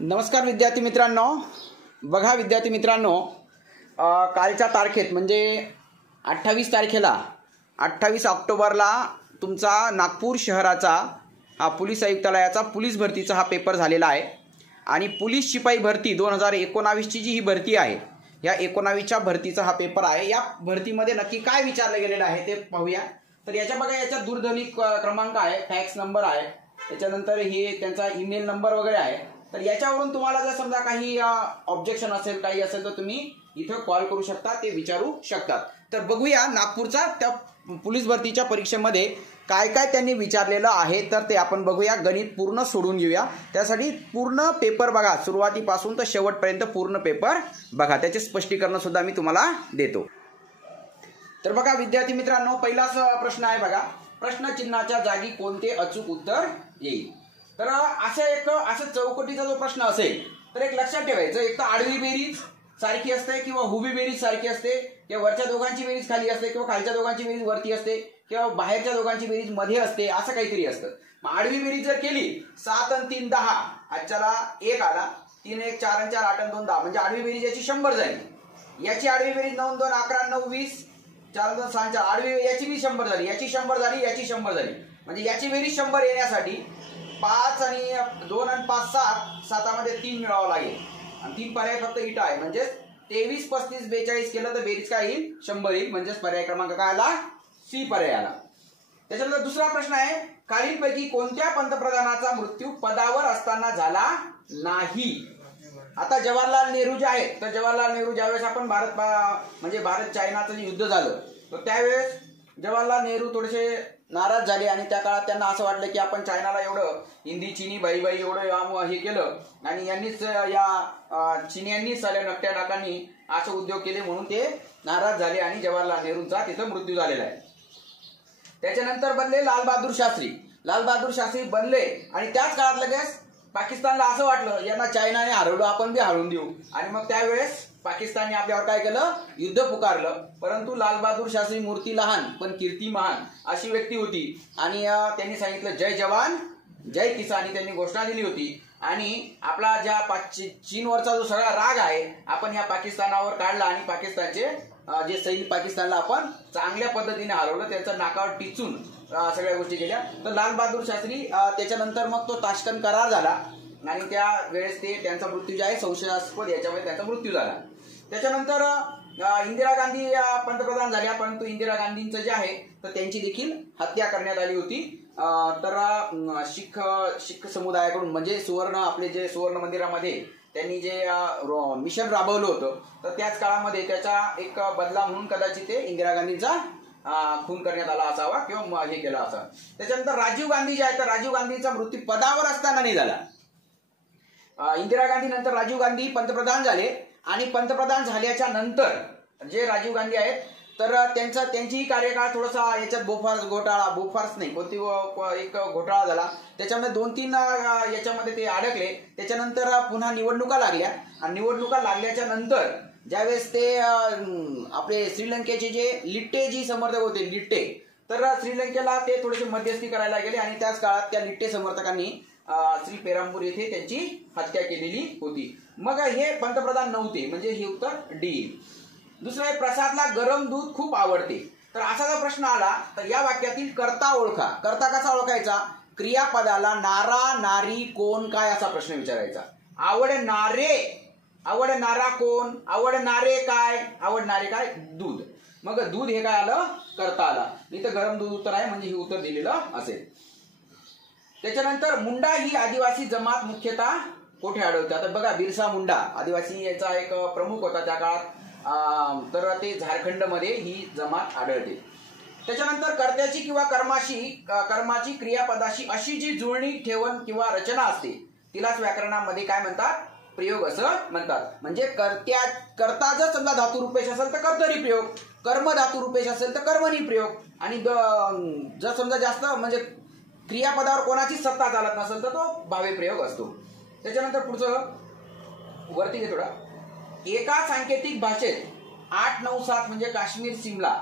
नमस्कार विद्यार्थी मित्रांनो. बघा विद्यार्थी मित्रांनो, कालच्या तारखेत म्हणजे 28 तारखेला 28 ऑक्टोबरला तुमचा नागपूर शहराचा हा पोलीस आयुक्तालयाचा पोलीस भरतीचा हा पेपर झालेला आहे. आणि पोलीस शिपाई भरती 2019ची जी ही भरती आहे, या 19च्या भरतीचा हा पेपर आहे. या भरतीमध्ये नक्की काय विचारलं गेलेलं आहे ते पाहूया. तर याच्या बघा, याचा दूरध्वनी क्रमांक आहे, फॅक्स नंबर आहे, त्याच्यानंतर हे त्यांचा ईमेल नंबर वगैरे आहे. तर याच्यावरून तुम्हाला जर समजा काही ऑब्जेक्शन असेल, काही असेल, तर तुम्ही इथं कॉल करू शकता, ते विचारू शकतात. तर बघूया नागपूरचा त्या पोलीस भरतीच्या परीक्षेमध्ये काय काय त्यांनी विचारलेलं आहे, तर ते आपण बघूया. गणित पूर्ण सोडून घेऊया. त्यासाठी पूर्ण पेपर बघा, सुरुवातीपासून तर शेवटपर्यंत पूर्ण पेपर बघा, त्याचे स्पष्टीकरण सुद्धा मी तुम्हाला देतो. तर बघा विद्यार्थी मित्रांनो, पहिलाच प्रश्न आहे बघा, प्रश्नचिन्हाच्या जागी कोणते अचूक उत्तर येईल. तर असं चौकटीचा जो प्रश्न असेल तर एक लक्षात ठेवायचं, एक तर आडवी बेरीज सारखी असते किंवा उभी बेरीज सारखी असते, किंवा वरच्या दोघांची बेरीज खाली असते, किंवा खालच्या दोघांची बेरीज वरती असते, किंवा बाहेरच्या दोघांची बेरीज मध्ये असते, असं काहीतरी असतं. मग आडवी बेरीज जर केली 7 आणि 3 10, आजच्याला 1 आला, 3 1 4 आणि 4 8 आणि 2 10, म्हणजे आडवी बेरीज याची 100 झाली. याची आडवी बेरीज 9 2 11 9 20, 4 2 6 4, आडवी याची बी 100 झाली, याची 100 झाली, याची 100 झाली. म्हणजे याची बेरीज 100 येण्यासाठी 5 आणि 2 आणि 5 7, 7मध्ये 3 मिळावं लागेल. आणि 3 पर्याय फक्त इटा आहे, म्हणजे 23 35 42 केलं तर बेरीज काय येईल, 100 येईल. म्हणजेच पर्याय क्रमांक काय आला, सी पर्याय आला. त्याच्यानंतर दुसरा प्रश्न आहे, खालीलपैकी कोणत्या पंतप्रधानाचा मृत्यू पदावर असताना झाला नाही. आता जवाहरलाल नेहरू जे आहेत, तर जवाहरलाल नेहरू ज्यावेळेस आपण भारत चायनाचं जे युद्ध झालं, तर त्यावेळेस जवाहरलाल नेहरू थोडेसे नाराज झाले आणि त्या काळात त्यांना असं वाटलं की आपण चायनाला एवढं हिंदी चीनी बाई एवढं हे केलं आणि यांनीच या चीनियांनीच साऱ्या नकट्या डाकांनी असं उद्योग केले, म्हणून ते नाराज झाले आणि जवाहरलाल नेहरूंचा तिथं मृत्यू झालेला आहे. त्याच्यानंतर बनले लालबहादूर शास्त्री. लालबहादूर शास्त्री बनले आणि त्याच काळात लगेच पाकिस्तानला असं वाटलं यांना चायनाने हरवलं, आपण बी हरवून देऊ, आणि मग त्यावेळेस पाकिस्तानने आपल्यावर काय केलं, युद्ध पुकारलं. परंतु लालबहादूर शास्त्री मूर्ती लहान पण कीर्ती महान अशी व्यक्ती होती आणि त्यांनी सांगितलं जय जवान जय किसान ही त्यांनी घोषणा दिली होती. आणि आपला ज्या चीनवरचा जो सगळा राग आहे आपण या पाकिस्तानावर काढला आणि पाकिस्तानचे जे सैनिक पाकिस्तानला आपण चांगल्या पद्धतीने हरवलं, त्यांचं नाकावर टिचून सगळ्या गोष्टी केल्या. तर लालबहादूर शास्त्री त्याच्यानंतर मग तो ताश्कंद करार झाला आणि त्या वेळेस त्यांचा मृत्यू जे आहे संशयास्पद याच्यामध्ये त्यांचा मृत्यू झाला. त्याच्यानंतर इंदिरा गांधी पंतप्रधान झाल्या, परंतु इंदिरा गांधींचं जे आहे तर त्यांची देखील हत्या करण्यात आली होती. तर शीख समुदायाकडून, म्हणजे आपले जे सुवर्ण मंदिरामध्ये त्यांनी जे मिशन राबवलं होतं, तर त्याच काळामध्ये त्याचा एक बदला म्हणून कदाचित ते इंदिरा गांधींचा खून करण्यात आला असावा किंवा हे केलं असावं. त्याच्यानंतर राजीव गांधी जे आहे, तर राजीव गांधींचा मृत्यू पदावर असताना नाही झाला. इंदिरा गांधी नंतर राजीव गांधी पंतप्रधान झाले आणि पंतप्रधान झाल्याच्या नंतर जे राजीव गांधी आहेत, तर त्यांची कार्यकाळ थोडासा याच्यात बोफार्स नाही कोणती एक घोटाळा झाला, त्याच्यामध्ये 2-3 याच्यामध्ये ते अडकले. त्याच्यानंतर पुन्हा निवडणुका लागल्या आणि निवडणुका लागल्याच्या नंतर ज्यावेळेस ते आपले श्रीलंकेचे जे लिट्टे जी समर्थक होते लिट्टे, तर श्रीलंकेला ते थोडेसे मध्यस्थी करायला गेले आणि त्याच काळात त्या लिट्टे समर्थकांनी श्री पेरांबूर येथे त्यांची हत्या केलेली होती. मग हे पंतप्रधान नव्हते, म्हणजे हे उत्तर डी. दुसरं आहे, प्रसादला गरम दूध खूप आवडते. तर असा जर प्रश्न आला तर या वाक्यातील कर्ता ओळखा. कर्ता कसा ओळखायचा, क्रियापदाला नारा नारी कोण काय असा प्रश्न विचारायचा. आवडणारा कोण, आवडणारे काय, आवडणारे काय, दूध. मग दूध हे काय आलं, कर्ता आला. इथं गरम दूध उत्तर आहे, म्हणजे हे उत्तर दिलेलं असेल. त्याच्यानंतर मुंडा ही आदिवासी जमात मुख्यतः कोठे आढळते. आता बघा, बिरसा मुंडा आदिवासी याचा एक प्रमुख होता त्या काळात, तर ते झारखंडमध्ये ही जमात आढळते. त्याच्यानंतर कर्त्याची किंवा कर्माची क्रियापदाशी अशी जी जुळणी ठेवण किंवा रचना असते तिलाच व्याकरणामध्ये काय म्हणतात, प्रयोग असं म्हणतात. म्हणजे कर्ता जर समजा धातुरूपेश असेल तर कर्तरी प्रयोग, कर्म धातुरूपेश असेल तर कर्मणी प्रयोग, आणि जर समजा जास्त म्हणजे क्रियापदावर कोणाची सत्ता चालत नसेल तर तो भावे प्रयोग असतो. त्याच्यानंतर पुढचं वरती घे थोडा, एका सांकेतिक भाषेत 8 9 7 म्हणजे काश्मीर सिमला,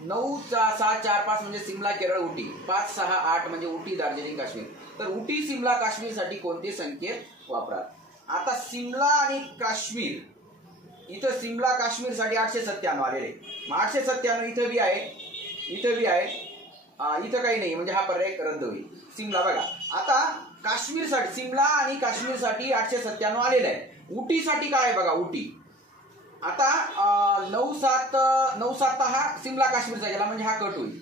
9 6 4 5 म्हणजे सिमला केरळ उटी, 5 6 8 म्हणजे उटी दार्जिलिंग काश्मीर, तर उटी सिमला काश्मीरसाठी कोणते संकेत वापराल? आता सिमला आणि काश्मीर, इथं सिमला काश्मीरसाठी 897 आलेले, मग 897 इथं बी आहे, इथं बी आहे, इथं काही नाही, म्हणजे हा पर्याय रद्द होईल. सिमला बघा, आता काश्मीरसाठी सिमला आणि काश्मीरसाठी 897 आलेलं आहे. उटीसाठी काय आहे बघा, उटी आता 9-7 हा सिमला काश्मीरचा गेला, म्हणजे हा कट होईल.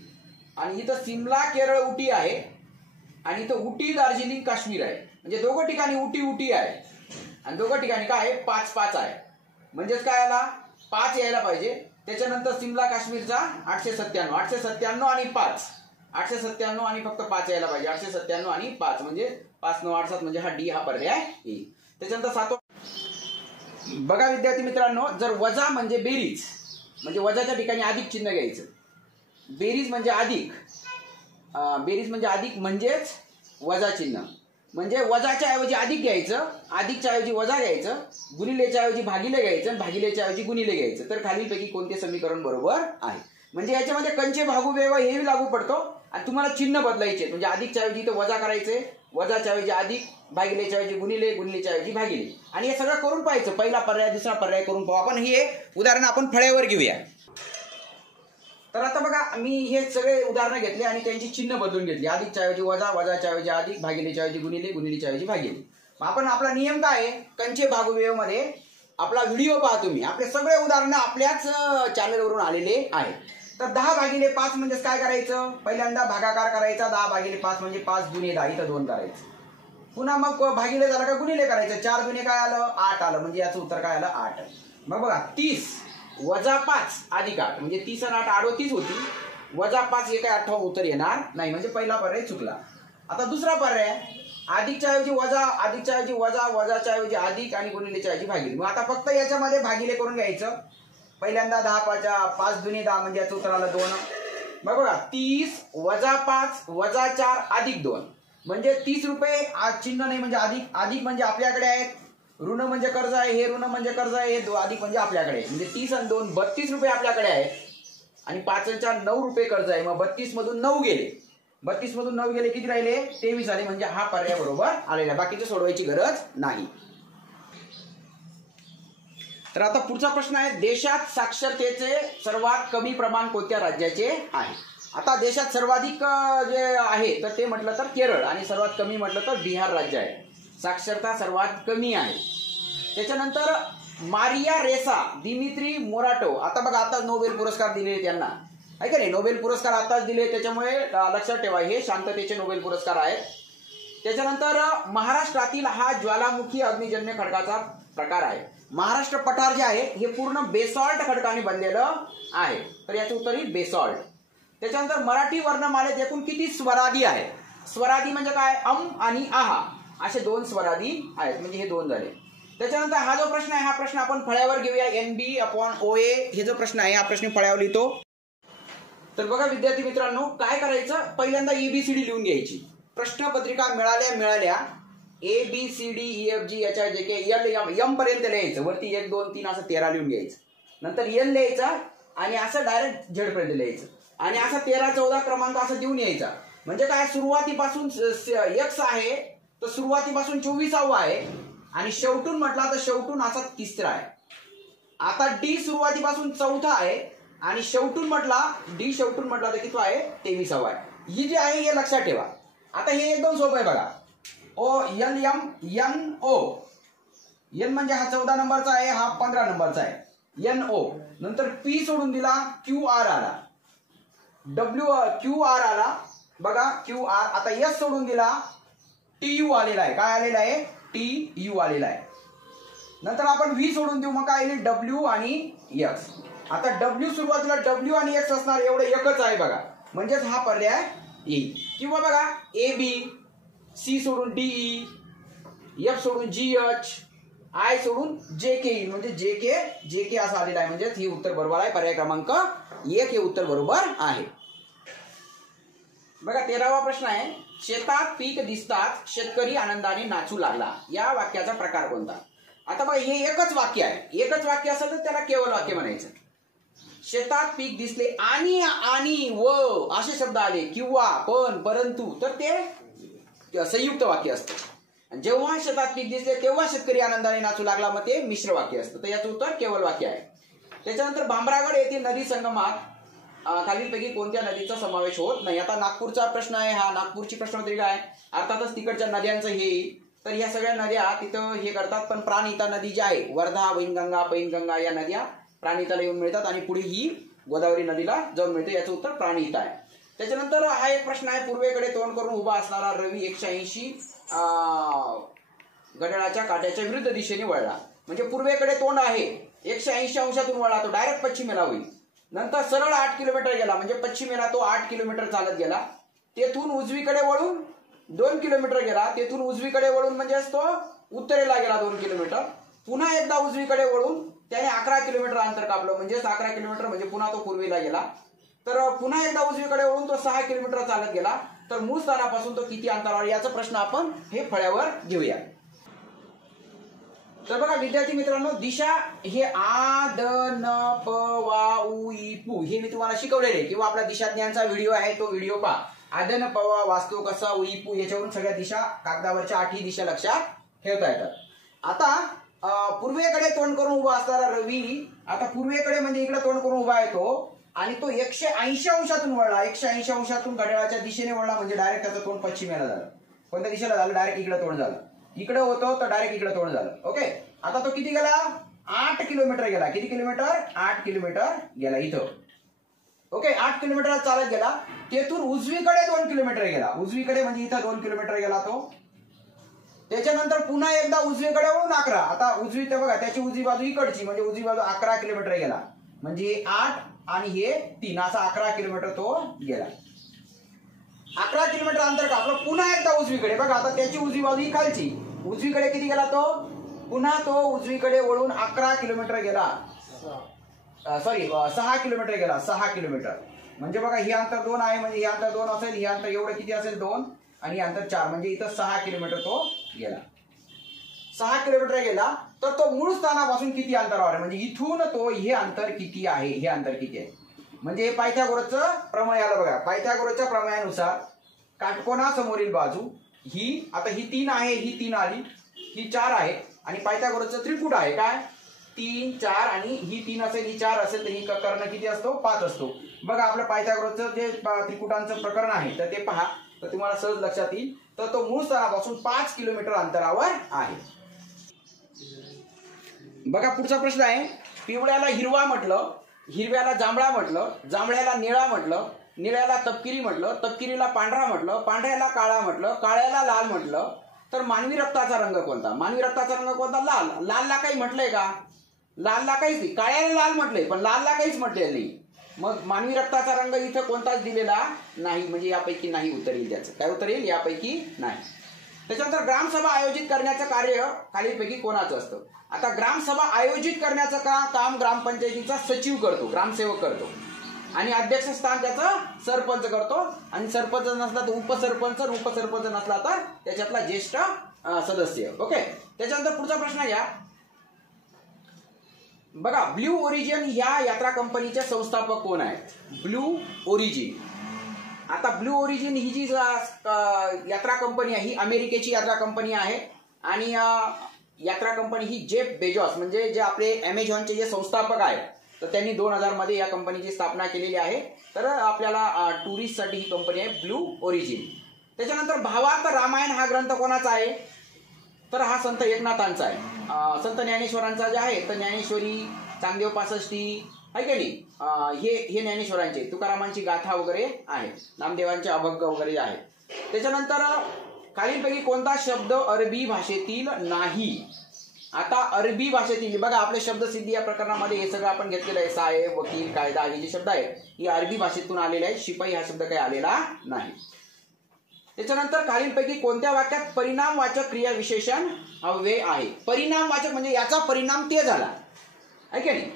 आणि इथं सिमला केरळ उटी आहे आणि इथं उटी दार्जिलिंग काश्मीर आहे, म्हणजे दोघं ठिकाणी उटी उटी आहे आणि दोघं ठिकाणी काय आहे 5-5 आहे, म्हणजेच काय आला 5 यायला पाहिजे. त्याच्यानंतर सिमला काश्मीरचा 897 आणि 5, 897 आणि फक्त 5 यायला पाहिजे, 897 आणि 5 म्हणजे 5-9-8-7 म्हणजे हा डी हा पर्याय येईल. त्याच्यानंतर 7 बघा विद्यार्थी मित्रांनो, जर वजा म्हणजे बेरीज, म्हणजे वजाच्या ठिकाणी अधिक चिन्ह घ्यायचं. बेरीज म्हणजे अधिक, बेरीज म्हणजे अधिक म्हणजेच वजा चिन्ह, म्हणजे वजाच्या ऐवजी अधिक घ्यायचं, अधिकच्या ऐवजी वजा घ्यायचं, गुणिलेच्या ऐवजी भागिले घ्यायचं, भागिलेच्या ऐवजी गुणिले घ्यायचं. तर खालीलपैकी कोणते समीकरण बरोबर आहे? म्हणजे याच्यामध्ये कंचे भागू व्यवहार हेही लागू पडतो आणि तुम्हाला चिन्ह बदलायचे, म्हणजे अधिकच्या ऐवजी इथं वजा करायचे, वजाच्या ऐवजी अधिक, भागिलेच्या ऐवजी गुणिले, गुणिलेच्या ऐवजी भागिले, आणि हे सगळं करून पाहायचं. पहिला पर्याय दुसरा पर्याय करून पाहू आपण. हे उदाहरण आपण फळ्यावर घेऊया. तर आता बघा, मी हे सगळे उदाहरणं घेतले आणि त्यांची चिन्ह बदलून घेतली. अधिकच्या ऐवजी वजा, वजाच्या ऐवजी अधिक, भागिलेच्या ऐवजी गुणिले, गुणिलेच्या ऐवजी भागिले. आपण आपला नियम काय आहे, कंचे भागव्यव मध्ये आपला व्हिडिओ पहा तुम्ही, आपले सगळे उदाहरणं आपल्याच चॅनलवरून आलेले आहेत. तर 10/5 म्हणजे काय करायचं, पहिल्यांदा भागाकार करायचा, 10/5 म्हणजे 5 गुणे 10, इथं 2 करायचं. पुन्हा मग भागिले झाला का गुणिले करायचं, 4 गुणे काय आलं 8 आलं, म्हणजे याचं उत्तर काय आलं 8. मग बघा 30 वजा 5 अधिक 8 म्हणजे 30 आणि 8 38 होती, वजा 5 हे काय 58 उत्तर येणार नाही, म्हणजे पहिला पर्याय चुकला. आता दुसरा पर्याय, अधिकच्या ऐवजी वजा, अधिकच्या ऐवजी वजा, वजाच्या ऐवजी अधिक आणि गुणिलेच्या ऐवजी भागिले. मग आता फक्त याच्यामध्ये भागिले करून घ्यायचं. पहिल्यांदा 5 दुने 10 म्हणजे याचं उत्तर आलं 2. मग बघा 30 वजा 5 वजा 4 अधिक 2 म्हणजे 30 रुपये, आज चिन्ह नाही म्हणजे अधिक, अधिक म्हणजे आपल्याकडे आहेत, ऋण म्हणजे कर्ज आहे, हे ऋण म्हणजे कर्ज आहे, हे अधिक म्हणजे आपल्याकडे, म्हणजे 30 आणि 2 32 रुपये आपल्याकडे आहेत आणि 5 आणि 4 9 रुपये कर्ज आहे. मग 32 मधून 9 गेले, 32 मधून 9 गेले, किती राहिले 23 आले, म्हणजे हा पर्याय बरोबर आलेला, बाकीचं सोडवायची गरज नाही. तर आता पुढचा प्रश्न आहे, देशात साक्षरतेचे सर्वात कमी प्रमाण कोणत्या राज्याचे आहे? आता देशात सर्वाधिक जे आहे तर ते म्हटलं तर केरळ आणि सर्वात कमी म्हटलं तर बिहार राज्य आहे, साक्षरता सर्वात कमी आहे. त्याच्यानंतर मारिया रेसा, दिमित्री मोराटो, आता बघा आता नोबेल पुरस्कार दिले त्यांना, आहे का नाही, नोबेल पुरस्कार आताच दिले, त्याच्यामुळे लक्षात ठेवा हे शांततेचे नोबेल पुरस्कार आहेत. त्याच्यानंतर महाराष्ट्रातील हा ज्वालामुखी अग्निजन्य खडकाचा प्रकार आहे. महाराष्ट्र पठार जे आहे हे पूर्ण बेसॉल्ट खडकाने बनलेलं आहे, तर याचं उत्तर येईल बेसॉल्ट. त्याच्यानंतर मराठी वर्णमालेत एकूण किती स्वरादी आहे? स्वरादी म्हणजे काय, अम आणि आहा असे 2 स्वरादी आहेत, म्हणजे हे 2 झाले. त्याच्यानंतर हा जो प्रश्न आहे हा प्रश्न आपण फळ्यावर घेऊया. NB/OA हे जो प्रश्न आहे हा प्रश्न फळ्यावर लिहितो. तर बघा विद्यार्थी मित्रांनो, काय करायचं, पहिल्यांदा ABCD लिहून घ्यायची. प्रश्नपत्रिका मिळाल्या ABCDEFG याच्या जे काही M पर्यंत लिहायचं, वरती 1 2 3 असं 13 लिहून घ्यायचं, नंतर L लिहायचा आणि असं डायरेक्ट Z पर्यंत लिहायचं आणि असं 13 14 क्रमांक असं देऊन यायचा. म्हणजे काय, सुरुवातीपासून X आहे तर सुरुवातीपासून 24वा आहे आणि शेवटून म्हटला तर शेवटून असा 3रा आहे. आता D सुरुवातीपासून 4था आहे आणि शेवटून म्हटला तर किती आहे 23वा आहे. ही जी आहे हे लक्षात ठेवा. आता हे एकदम सोपं आहे बघा, OLMNO, N म्हणजे हा 14 नंबरचा आहे, हा 15 नंबरचा आहे, NO, नंतर P सोडून दिला, QR आला, QR आला बघा, QR. आता S सोडून दिला, TU आलेला आहे, काय आलेला आहे TU आलेला आहे. नंतर आपण V सोडून देऊ, मग काय येईल W आणि X. आता W सुरुवातीला W आणि X असणार, एवढं एकच आहे बघा, म्हणजेच हा पर्याय येईल. किंवा बघा AB, C सोडून DE, F सोडून GH, I सोडून JK म्हणजे JK असं आलेलं आहे, म्हणजे हे उत्तर बरोबर आहे. पर्याय क्रमांक 1 हे उत्तर बरोबर आहे. बघा 13वा प्रश्न आहे, शेतात पीक दिसताच शेतकरी आनंदाने नाचू लागला, या वाक्याचा प्रकार कोणता? आता बघा हे एकच वाक्य आहे, एकच वाक्य असेल तर त्याला केवळ वाक्य म्हणायचं. शेतात पीक दिसले आणि व असे शब्द आले किंवा पण परंतु, तर ते संयुक्त वाक्य असतं. जेव्हा शेतात पीक दिसले तेव्हा शेतकरी आनंदाने नाचू लागला, मग ते मिश्र वाक्य असतं. तर याचं उत्तर केवळ वाक्य आहे. त्याच्यानंतर भामरागड येथील नदी संगमात खालीलपैकी कोणत्या नदीचा समावेश होत नाही. आता नागपूरचा प्रश्न आहे हा. नागपूरची प्रश्नपत्रिका आहे, अर्थातच तिकडच्या नद्यांचं हे. तर या सगळ्या नद्या तिथं हे करतात, पण प्राणहिता नदी जी आहे, वर्धा, वैनगंगा, पैनगंगा या नद्या प्राणहिताला येऊन मिळतात आणि पुढे ही गोदावरी नदीला जाऊन मिळते. याचं उत्तर प्राणहिता आहे. त्याच्यानंतर हा एक प्रश्न आहे, पूर्वेकडे तोंड करून उभा असणारा रवी 180 घड्याळाच्या काट्याच्या विरुद्ध दिशेने वळला. म्हणजे पूर्वेकडे तोंड आहे, 180 अंशातून वळला, तो डायरेक्ट पश्चिमेला होईल. नंतर सरळ 8 किलोमीटर गेला, म्हणजे पश्चिमेला तो 8 किलोमीटर चालत गेला. तेथून उजवीकडे वळून 2 किलोमीटर गेला. तेथून उजवीकडे वळून म्हणजे तो उत्तरेला गेला 2 किलोमीटर. पुन्हा एकदा उजवीकडे वळून त्याने 11 किलोमीटर अंतर कापलं, म्हणजे 11 किलोमीटर म्हणजे पुन्हा तो पूर्वेला गेला. तर पुन्हा एकदा उजवीकडे वळून तो 6 किलोमीटर चालत गेला. तर मूळ स्थानापासून तो किती अंतरावर, याचा प्रश्न आपण हे फळ्यावर घेऊया. तर बघा विद्यार्थी मित्रांनो, दिशा हे आ, द, न, प, वा, उ, इ, पू हे मी तुम्हाला शिकवलेले, किंवा आपला दिशाज्ञानचा व्हिडिओ आहे तो व्हिडिओ पहा. आदन, पवा, वास्तू, कसा, उ, इ, पू याच्यावरून सगळ्या दिशा, कागदावरच्या 8ही दिशा लक्षात ठेवता येतात. आता पूर्वेकडे तोंड करून उभा असणारा रवी, आता पूर्वेकडे म्हणजे इकडे तोंड करून उभा आहे तो, आणि तो 180 अंशातून वळला. 180 अंशातून घड्याळाच्या दिशेने वळला, म्हणजे डायरेक्ट त्याचं तोंड पश्चिमेला झालं. कोणत्या दिशेला झालं? डायरेक्ट इकडे तोंड झालं. इकडे होतो तर डायरेक्ट इकडे तोंड झालं. ओके. आता तो किती गेला? 8 किलोमीटर गेला. किती किलोमीटर? 8 किलोमीटर गेला इथं. ओके. 8 किलोमीटर चालत गेला. तेथून उजवीकडे 2 किलोमीटर गेला. उजवीकडे म्हणजे इथं 2 किलोमीटर गेला तो. त्याच्यानंतर पुन्हा एकदा उजवीकडे वळून 11. आता उजवी तर बघा, त्याची उजवी बाजू इकडची, म्हणजे उजवी बाजू 11 किलोमीटर गेला. म्हणजे 8 आणि हे 3 असा 11 किलोमीटर तो गेला. 11 किलोमीटर अंतर कापलं. पुन्हा एकदा उजवीकडे बघा, आता त्याची उजवी बाजू ही खालची. उजवीकडे किती गेला तो? पुन्हा तो उजवीकडे वळून 11 किलोमीटर गेला. 6 किलोमीटर गेला. 6 किलोमीटर म्हणजे बघा, हे अंतर 2 आहे, म्हणजे हे अंतर 2 असेल, हे अंतर एवढं किती असेल? 2, आणि हे अंतर 4, म्हणजे इथं 6 किलोमीटर तो गेला. 6 किलोमीटर गेला. तर तो मूळ स्थानापासून किती अंतरावर आहे, म्हणजे इथून तो हे अंतर किती आहे, हे अंतर किती आहे. म्हणजे हे पायथागोरसचं प्रमेय आलं बघा. पायथागोरसच्या प्रमेयानुसार काटकोनासमोरील बाजू ही, आता ही 3 आहे, ही 3 आली, ही 4 आहे, आणि पायथागोरसचं त्रिकूट आहे काय? 3, 4, आणि ही 3 असेल, ही 4 असेल, तर ही कर्ण किती असतो? 5 असतो. बघा आपलं पायथागोरसचं जे त्रिकुटांचं प्रकरण आहे तर ते पहा, तर तुम्हाला सहज लक्षात येईल. तर तो मूळ स्थानापासून 5 किलोमीटर अंतरावर आहे. बघा पुढचा प्रश्न आहे, पिवळ्याला हिरवा म्हटलं, हिरव्याला जांभळा म्हटलं, जांभळ्याला निळा म्हटलं, निळ्याला तपकिरी म्हटलं, तपकिरीला पांढरा म्हटलं, पांढऱ्याला काळा म्हटलं, काळ्याला लाल म्हटलं, तर मानवी रक्ताचा रंग कोणता? मानवी रक्ताचा रंग कोणता? लाल. लालला काही म्हटलंय का? लालला काहीच नाही. काळ्याला लाल म्हटलंय, पण लालला काहीच म्हटलेलं नाही. मग मानवी रक्ताचा रंग इथं कोणताच दिलेला नाही, म्हणजे यापैकी नाही उत्तर येईल. त्याचं काय उत्तर येईल? यापैकी नाही. त्याच्यानंतर ग्रामसभा आयोजित करण्याचं कार्य खालीलपैकी कोणाचं असतं? आता ग्रामसभा आयोजित करण्याचं काम ग्रामपंचायतीचा सचिव करतो, ग्रामसेवक करतो, आणि अध्यक्षस्थान त्याचं सरपंच करतो, आणि सरपंच नसला तर उपसरपंच, उपसरपंच नसला तर त्याच्यातला ज्येष्ठ सदस्य. ओके. त्याच्यानंतर पुढचा प्रश्न घ्या. बघा, ब्ल्यू ओरिजिन या यात्रा कंपनीचे संस्थापक कोण आहेत? Blue origin. आता ब्ल्यू ओरिजिन ही जी यात्रा कंपनी आहे ही अमेरिकेची यात्रा कंपनी आहे, आणि यात्रा कंपनी ही जेफ बेजॉस म्हणजे जे आपले अमेझॉनचे जे संस्थापक आहेत, तर त्यांनी 2000 मध्ये या कंपनीची स्थापना केलेली आहे. तर आपल्याला टुरिस्टसाठी ही कंपनी आहे ब्ल्यू ओरिजिन. त्याच्यानंतर भावार्थ रामायण हा ग्रंथ कोणाचा आहे? तर हा संत एकनाथांचा आहे. संत ज्ञानेश्वरांचा जे आहे, तर ज्ञानेश्वरी, चांगदेव पासष्टी आहे की नाही, हे ज्ञानेश्वरांचे, तुकारामांची गाथा वगैरे आहे, नामदेवांचे अभंग वगैरे आहे. त्याच्यानंतर खालीलपैकी कोणता शब्द अरबी भाषेतील नाही? आता अरबी भाषेतील बघा, आपले शब्दसिद्धी या प्रकरणामध्ये हे सगळं आपण घेतलेलं आहे. साहेब, वकील, कायदा हे जे शब्द आहेत ही अरबी भाषेतून आलेले आहेत. शिपाई हा शब्द काही आलेला नाही. त्याच्यानंतर खालीलपैकी कोणत्या वाक्यात परिणामवाचक क्रिया विशेषण अव्यय आहे? परिणामवाचक म्हणजे याचा परिणाम ते झाला आहे की नाही.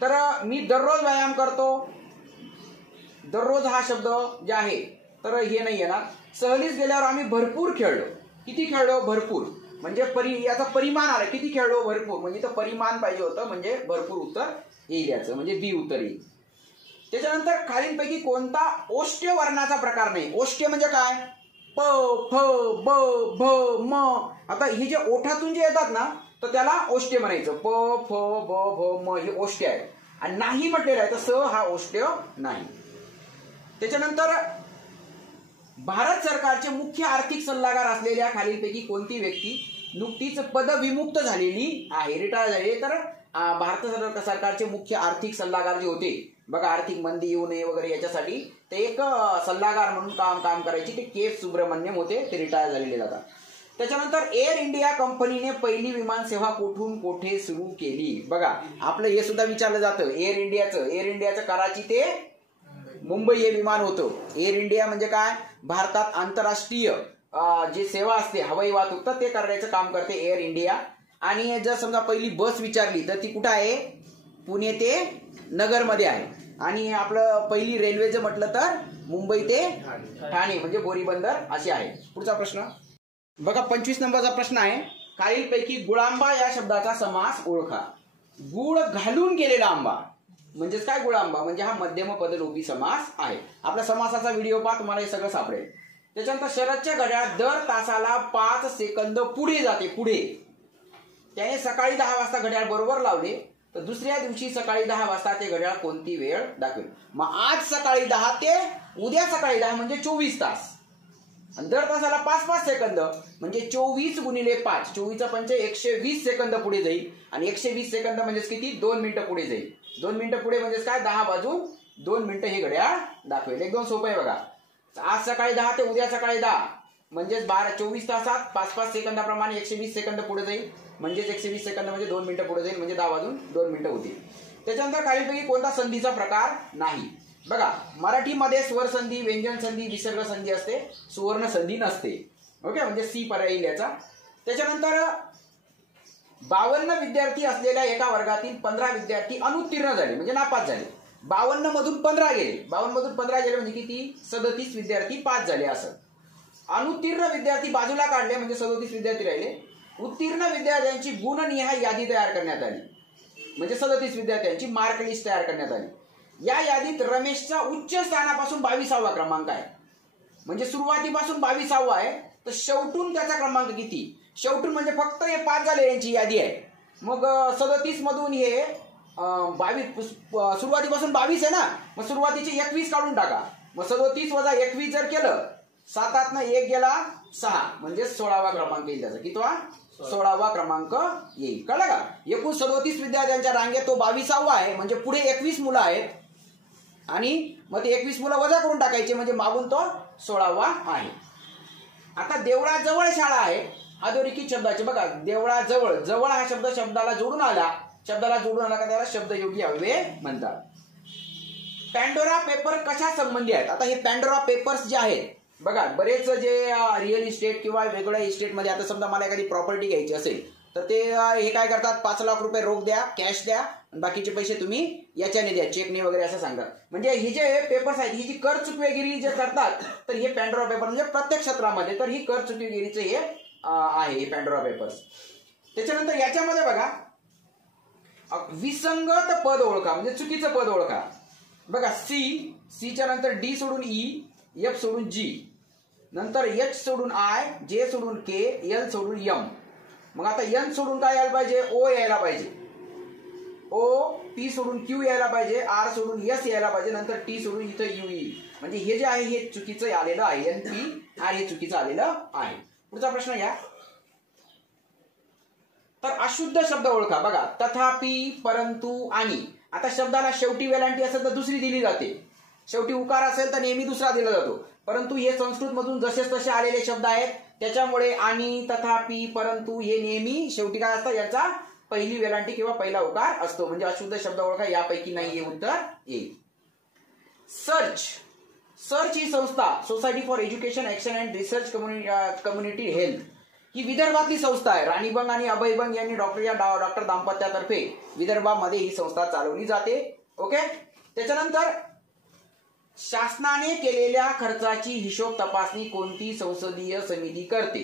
तर मी दररोज व्यायाम करतो, दररोज हा शब्द जे आहे तर हे नाही येणार. सहलीस गेल्यावर आम्ही भरपूर खेळलो. किती खेळलो? भरपूर. म्हणजे याचा परिमाण आला. किती खेळलो? भरपूर. म्हणजे इथं परिमाण पाहिजे होतं, म्हणजे भरपूर उत्तर येईल याचं, म्हणजे बी उत्तर येईल. त्याच्यानंतर खालीलपैकी कोणता ओष्ट्य वर्णाचा प्रकार नाही? ओष्ट्य म्हणजे काय? प फ ब भ म. आता हे जे ओठातून जे येतात ना तर त्याला ओष्ठ्य म्हणायचं. प फ ब भ म हे ओष्ठ्य आहे. आणि नाही म्हटलेलं आहे तर स हा ओष्ठ्य नाही. त्याच्यानंतर भारत सरकारचे मुख्य आर्थिक सल्लागार असलेल्या खालीलपैकी कोणती व्यक्ती नुकतीच पदविमुक्त झालेली आहे, रिटायर झाली. तर भारत सरकारचे मुख्य आर्थिक सल्लागार जे होते बघा, आर्थिक मंदी येऊ नये वगैरे याच्यासाठी ते एक सल्लागार म्हणून काम करायचे, ते के सुब्रमण्यम होते, ते रिटायर झालेले जातात. त्याच्यानंतर एअर इंडिया कंपनीने पहिली विमान सेवा कुठून कोठे सुरू केली. बघा आपलं हे सुद्धा विचारलं जातं एअर इंडियाचं कराची ते मुंबई हे विमान होतं. एअर इंडिया म्हणजे काय, भारतात आंतरराष्ट्रीय जे सेवा असते हवाई वाहतूक तर ते करण्याचं काम करते एअर इंडिया. आणि जर समजा पहिली बस विचारली तर ती कुठं आहे, पुणे ते नगरमध्ये आहे. आणि आपलं पहिली रेल्वे जर म्हटलं तर मुंबई ते ठाणे म्हणजे बोरीबंदर असे आहे. पुढचा प्रश्न बघा, 25 नंबरचा प्रश्न आहे, खालीलपैकी गुळांबा या शब्दाचा समास ओळखा. गुळ घालून केलेला आंबा म्हणजेच काय, गुळांबा म्हणजे हा मध्यम पदलोपी समास आहे. आपल्या समासाचा व्हिडिओ पहा, तुम्हाला हे सगळं सापडेल. त्याच्यानंतर शरदच्या घड्याळ दर तासाला 5 सेकंद पुढे जाते. पुढे त्याने सकाळी 10 वाजता घड्याळ बरोबर लावले तर दुसऱ्या दिवशी सकाळी 10 वाजता ते घड्याळ कोणती वेळ दाखवेल. मग आज सकाळी 10 ते उद्या सकाळी 10 म्हणजे 24 तास. आणि दर तासाला 5-5 सेकंद म्हणजे 24 गुणिले 5, 24 पंचे 120 सेकंद पुढे जाईल. आणि 120 सेकंद म्हणजेच किती, 2 मिनिटं पुढे जाईल. 2 मिनिटं पुढे म्हणजेच काय, 10 वाजून 2 मिनिटं हे घड्याळ दाखवेल. एकदम सोपं आहे बघा. आज सकाळी 10 ते उद्या सकाळी 10 म्हणजेच 24 तासात 5-5 सेकंदाप्रमाणे 120 सेकंद पुढे जाईल. म्हणजेच 120 सेकंद म्हणजे 2 मिनिटं पुढे जाईल, म्हणजे 10 वाजून 2 मिनिटं होतील. त्याच्यानंतर खालीलपैकी कोणता संधीचा प्रकार नाही. बघा मराठीमध्ये स्वर संधी, व्यंजन संधी, विसर्ग संधी असते, सुवर्ण संधी नसते. ओके, म्हणजे सी पर्याय येईल याचा. त्याच्यानंतर 52 विद्यार्थी असलेल्या एका वर्गातील 15 विद्यार्थी अनुत्तीर्ण झाले म्हणजे नापास झाले. 52 मधून 15 गेले, 52 मधून 15 गेले म्हणजे किती, 37 विद्यार्थी पास झाले. असं अनुत्तीर्ण विद्यार्थी बाजूला काढले म्हणजे 37 विद्यार्थी राहिले. उत्तीर्ण विद्यार्थ्यांची गुणनिहाय यादी तयार करण्यात आली म्हणजे 37 विद्यार्थ्यांची मार्क लिस्ट तयार करण्यात आली. या यादीत रमेशचा उच्च स्थानापासून 22वा क्रमांक आहे. म्हणजे सुरुवातीपासून 22वा आहे तर शेवटून त्याचा क्रमांक किती, शेवटून म्हणजे फक्त हे 5 झाले यांची यादी आहे. मग 37 मधून हे 22 सुरुवातीपासून 22 आहे ना, मग सुरुवातीचे 21 काढून टाका. मग 37 वजा 21 जर केलं 7 1 गेला 6 म्हणजे 16वा क्रमांक येईल त्याचा. कितवा, 16वा क्रमांक येईल. कळलं का. एकूण 37 विद्यार्थ्यांच्या रांगेत तो 22वा आहे म्हणजे पुढे 21 मुलं आहेत आणि मग ते 21 मुलं वजा करून टाकायचे म्हणजे मागून तो 16वा आहे. आता देवळाजवळ शाळा आहे अधोरेखित शब्दाचे. बघा देवळाजवळ, जवळ हा शब्द शब्दाला जोडून आला का त्याला शब्दयोगी अव्यय म्हणतात. पॅन्डोरा पेपर कशा संबंधी आहेत. आता हे पॅन्डोरा पेपर्स जे आहेत बघा, बरेच जे रिअल इस्टेट किंवा वेगवेगळ्या इस्टेटमध्ये आता समजा मला एखादी प्रॉपर्टी घ्यायची असेल तर ते हे काय करतात, 5 लाख रुपये रोख द्या, कॅश द्या, बाकीचे पैसे तुम्ही याच्याने द्या, चेकने वगैरे असं सांगतात. म्हणजे हे जे पेपर्स आहेत ही जी कर चुकवेगिरी जे करतात तर हे पॅन्डोरा पेपर म्हणजे प्रत्येक क्षेत्रामध्ये तर ही कर चुकवेगिरीचे हे आहे हे पॅन्डोरा पेपर्स. त्याच्यानंतर याच्यामध्ये बघा विसंगत पद ओळखा म्हणजे चुकीचं पद ओळखा. बघा सी च्या नंतर डी सोडून ई, एफ सोडून जी, नंतर एच सोडून आय, जे सोडून के, एल सोडून एम. मग आता एन सोडून काय यायला पाहिजे, ओ यायला पाहिजे, ओ, पी सोडून क्यू यायला पाहिजे, आर सोडून एस यायला पाहिजे, नंतर टी सोडून इथं यू ई. म्हणजे हे जे आहे हे चुकीचं आलेलं आहे, एन पी आर हे चुकीचं आलेलं आहे. पुढचा प्रश्न घ्या. तर अशुद्ध शब्द ओळखा. बघा तथापि, परंतु, आणि. आता शब्दाला शेवटी वेलांटी असेल तर दुसरी दिली जाते, शेवटी उकार असेल तर नेहमी दुसरा दिला जातो. परंतु हे संस्कृत मधून जसेच तसे आलेले शब्द आहेत त्याच्यामुळे आणि, तथापि, परंतु हे नेहमी शेवटी काय असतं, याचा पहिली वेलांटी किंवा पहिला उकार असतो. म्हणजे अशुद्ध शब्द ओळखा यापैकी नाही हे उत्तर येईल. सर्च ही संस्था society for education action and research community health ही विदर्भातली संस्था आहे. राणीबंग आणि अभयबंग यांनी डॉक्टर दाम्पत्यातर्फे विदर्भामध्ये ही संस्था चालवली जाते. ओके. त्याच्यानंतर शासनाने केलेल्या खर्चाची हिशोब तपासणी कोणती संसदीय समिती करते.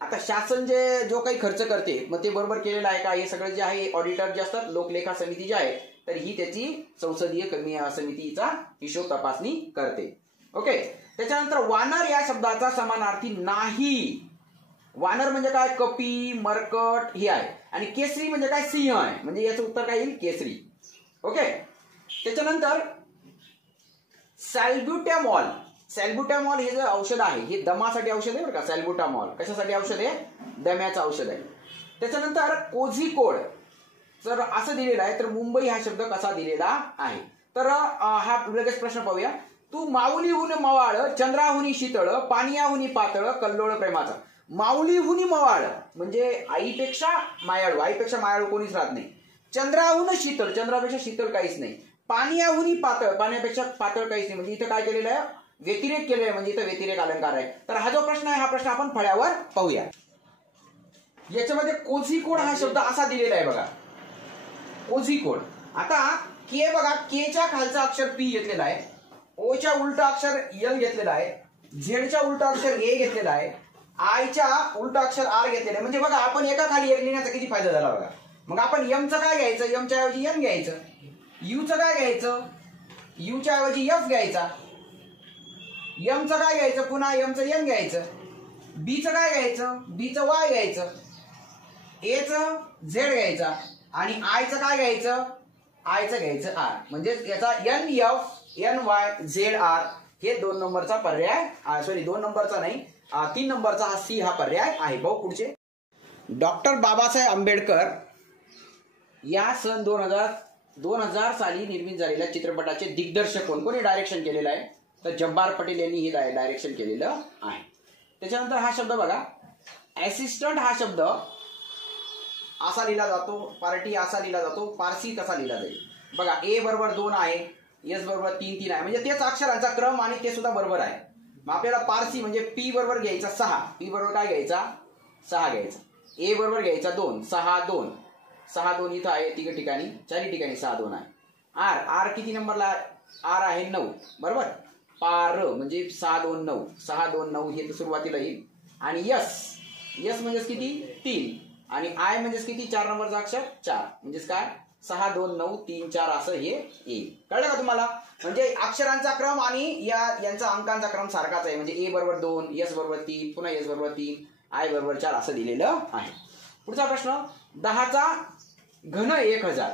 आता शासन जो काही खर्च करते मग ते बरोबर केलेलं आहे का हे सगळं जे आहे ऑडिटर जे असतात, लोकलेखा समिती जी आहे तर ही त्याची संसदीय समितीचा हिशोब तपासणी करते. ओके. त्याच्यानंतर वानर या शब्दाचा समानार्थी नाही. वानर म्हणजे काय? कपी, मरकट हे आहे. आणि केसरी म्हणजे काय? सिंह आहे. म्हणजे याचं उत्तर काय येईल? केसरी. ओके. त्याच्यानंतर सॅल्ब्युटामॉल. सॅल्ब्युटामॉल हे जे औषध आहे हे दमासाठी औषध आहे बरं का. सॅल्ब्युटामॉल कशासाठी औषध आहे? दम्याचं औषध आहे. त्याच्यानंतर कोझिकोड जर असं दिलेलं आहे तर मुंबई हा शब्द कसा दिलेला आहे? तर हा लगेच प्रश्न पाहूया. तू माऊलीहून मवाळ, चंद्राहुनी शीतळ, पानियाहुनी पातळ, कल्लोळ प्रेमाचा. माऊलीहुनी मवाळ म्हणजे आईपेक्षा मायाळू. आईपेक्षा मायाळू कोणीच राहत नाही. चंद्राहून शीतळ, चंद्रापेक्षा शीतळ काहीच नाही. पानियाहुनी पातळ, पाण्यापेक्षा पातळ काहीच नाही. म्हणजे इथं काय केलेलं आहे? व्यतिरेक केलेलं आहे. म्हणजे इथं व्यतिरेक अलंकार आहे. तर हा जो प्रश्न आहे हा प्रश्न आपण फळ्यावर पाहूया. याच्यामध्ये कोझिकोड हा शब्द असा दिलेला आहे बघा. कोझिकोड. आता के बघा, केच्या खालचा अक्षर पी घेतलेला आहे, ओच्या उलट अक्षर एल घेतलेला आहे, झेडच्या उलट अक्षर ए घेतलेला आहे, आयच्या उलट अक्षर आर घेतलेलं आहे. म्हणजे बघा आपण एका खाली एक लिहिण्याचा किती फायदा झाला बघा. मग आपण एमचं काय घ्यायचं? एमच्या ऐवजी एन घ्यायचं. यूचं काय घ्यायचं? यूच्या ऐवजी एफ घ्यायचा. एमचं काय घ्यायचं? पुन्हा एमचं एन घ्यायचं. बीचं काय घ्यायचं? बीचं वाय घ्यायचं. एचं झेड घ्यायचा. आणि आयचं काय घ्यायचं? आयचं घ्यायचं आर. म्हणजे याचा N F N Y Z R हे 2 नंबरचा पर्याय. सॉरी 2 नंबरचा नाही, 3 नंबरचा हा सी हा पर्याय आहे. भाऊ पुढचे. डॉक्टर बाबासाहेब आंबेडकर या सन 2000 साली निर्मित झालेल्या चित्रपटाचे दिग्दर्शक कोणी डायरेक्शन केलेलं आहे? तर जब्बार पटेल यांनी हे डायरेक्शन केलेलं आहे. त्याच्यानंतर हा शब्द बघा, असिस्टंट हा शब्द असा लिहिला जातो, पार्टी असा लिहिला जातो, पारसी कसा लिहिला जाईल बघा. ए बरोबर 2 आहे, एस बरोबर 3 आहे. म्हणजे तेच अक्षरांचा क्रम आणि ते सुद्धा बरोबर आहे. मग आपल्याला पारसी म्हणजे पी बरोबर घ्यायचा 6, पी बरोबर काय घ्यायचा? 6 घ्यायचा. ए बरोबर घ्यायचा 2, 6 2, 6 2 इथं आहे 3 ठिकाणी, 4 ठिकाणी 6 2 आहे. आर, आर किती नंबरला? आर आहे 9 बरोबर. पार म्हणजे 6 2 9, 6 2 9 हे तर सुरुवातीला येईल. आणि यस, यस म्हणजेच किती? 3. आणि आय म्हणजेच किती? 4 नंबरचा अक्षर 4. म्हणजेच काय? 6 2 9 3 4 असं हे येईल. कळलं का तुम्हाला? म्हणजे अक्षरांचा क्रम आणि यांचा अंकांचा क्रम सारखाच आहे. म्हणजे ए बरोबर 2, एस बरोबर 3, पुन्हा एस बरोबर 3, आय बरोबर 4 असं दिलेलं आहे. पुढचा प्रश्न. 10चा घन 1000.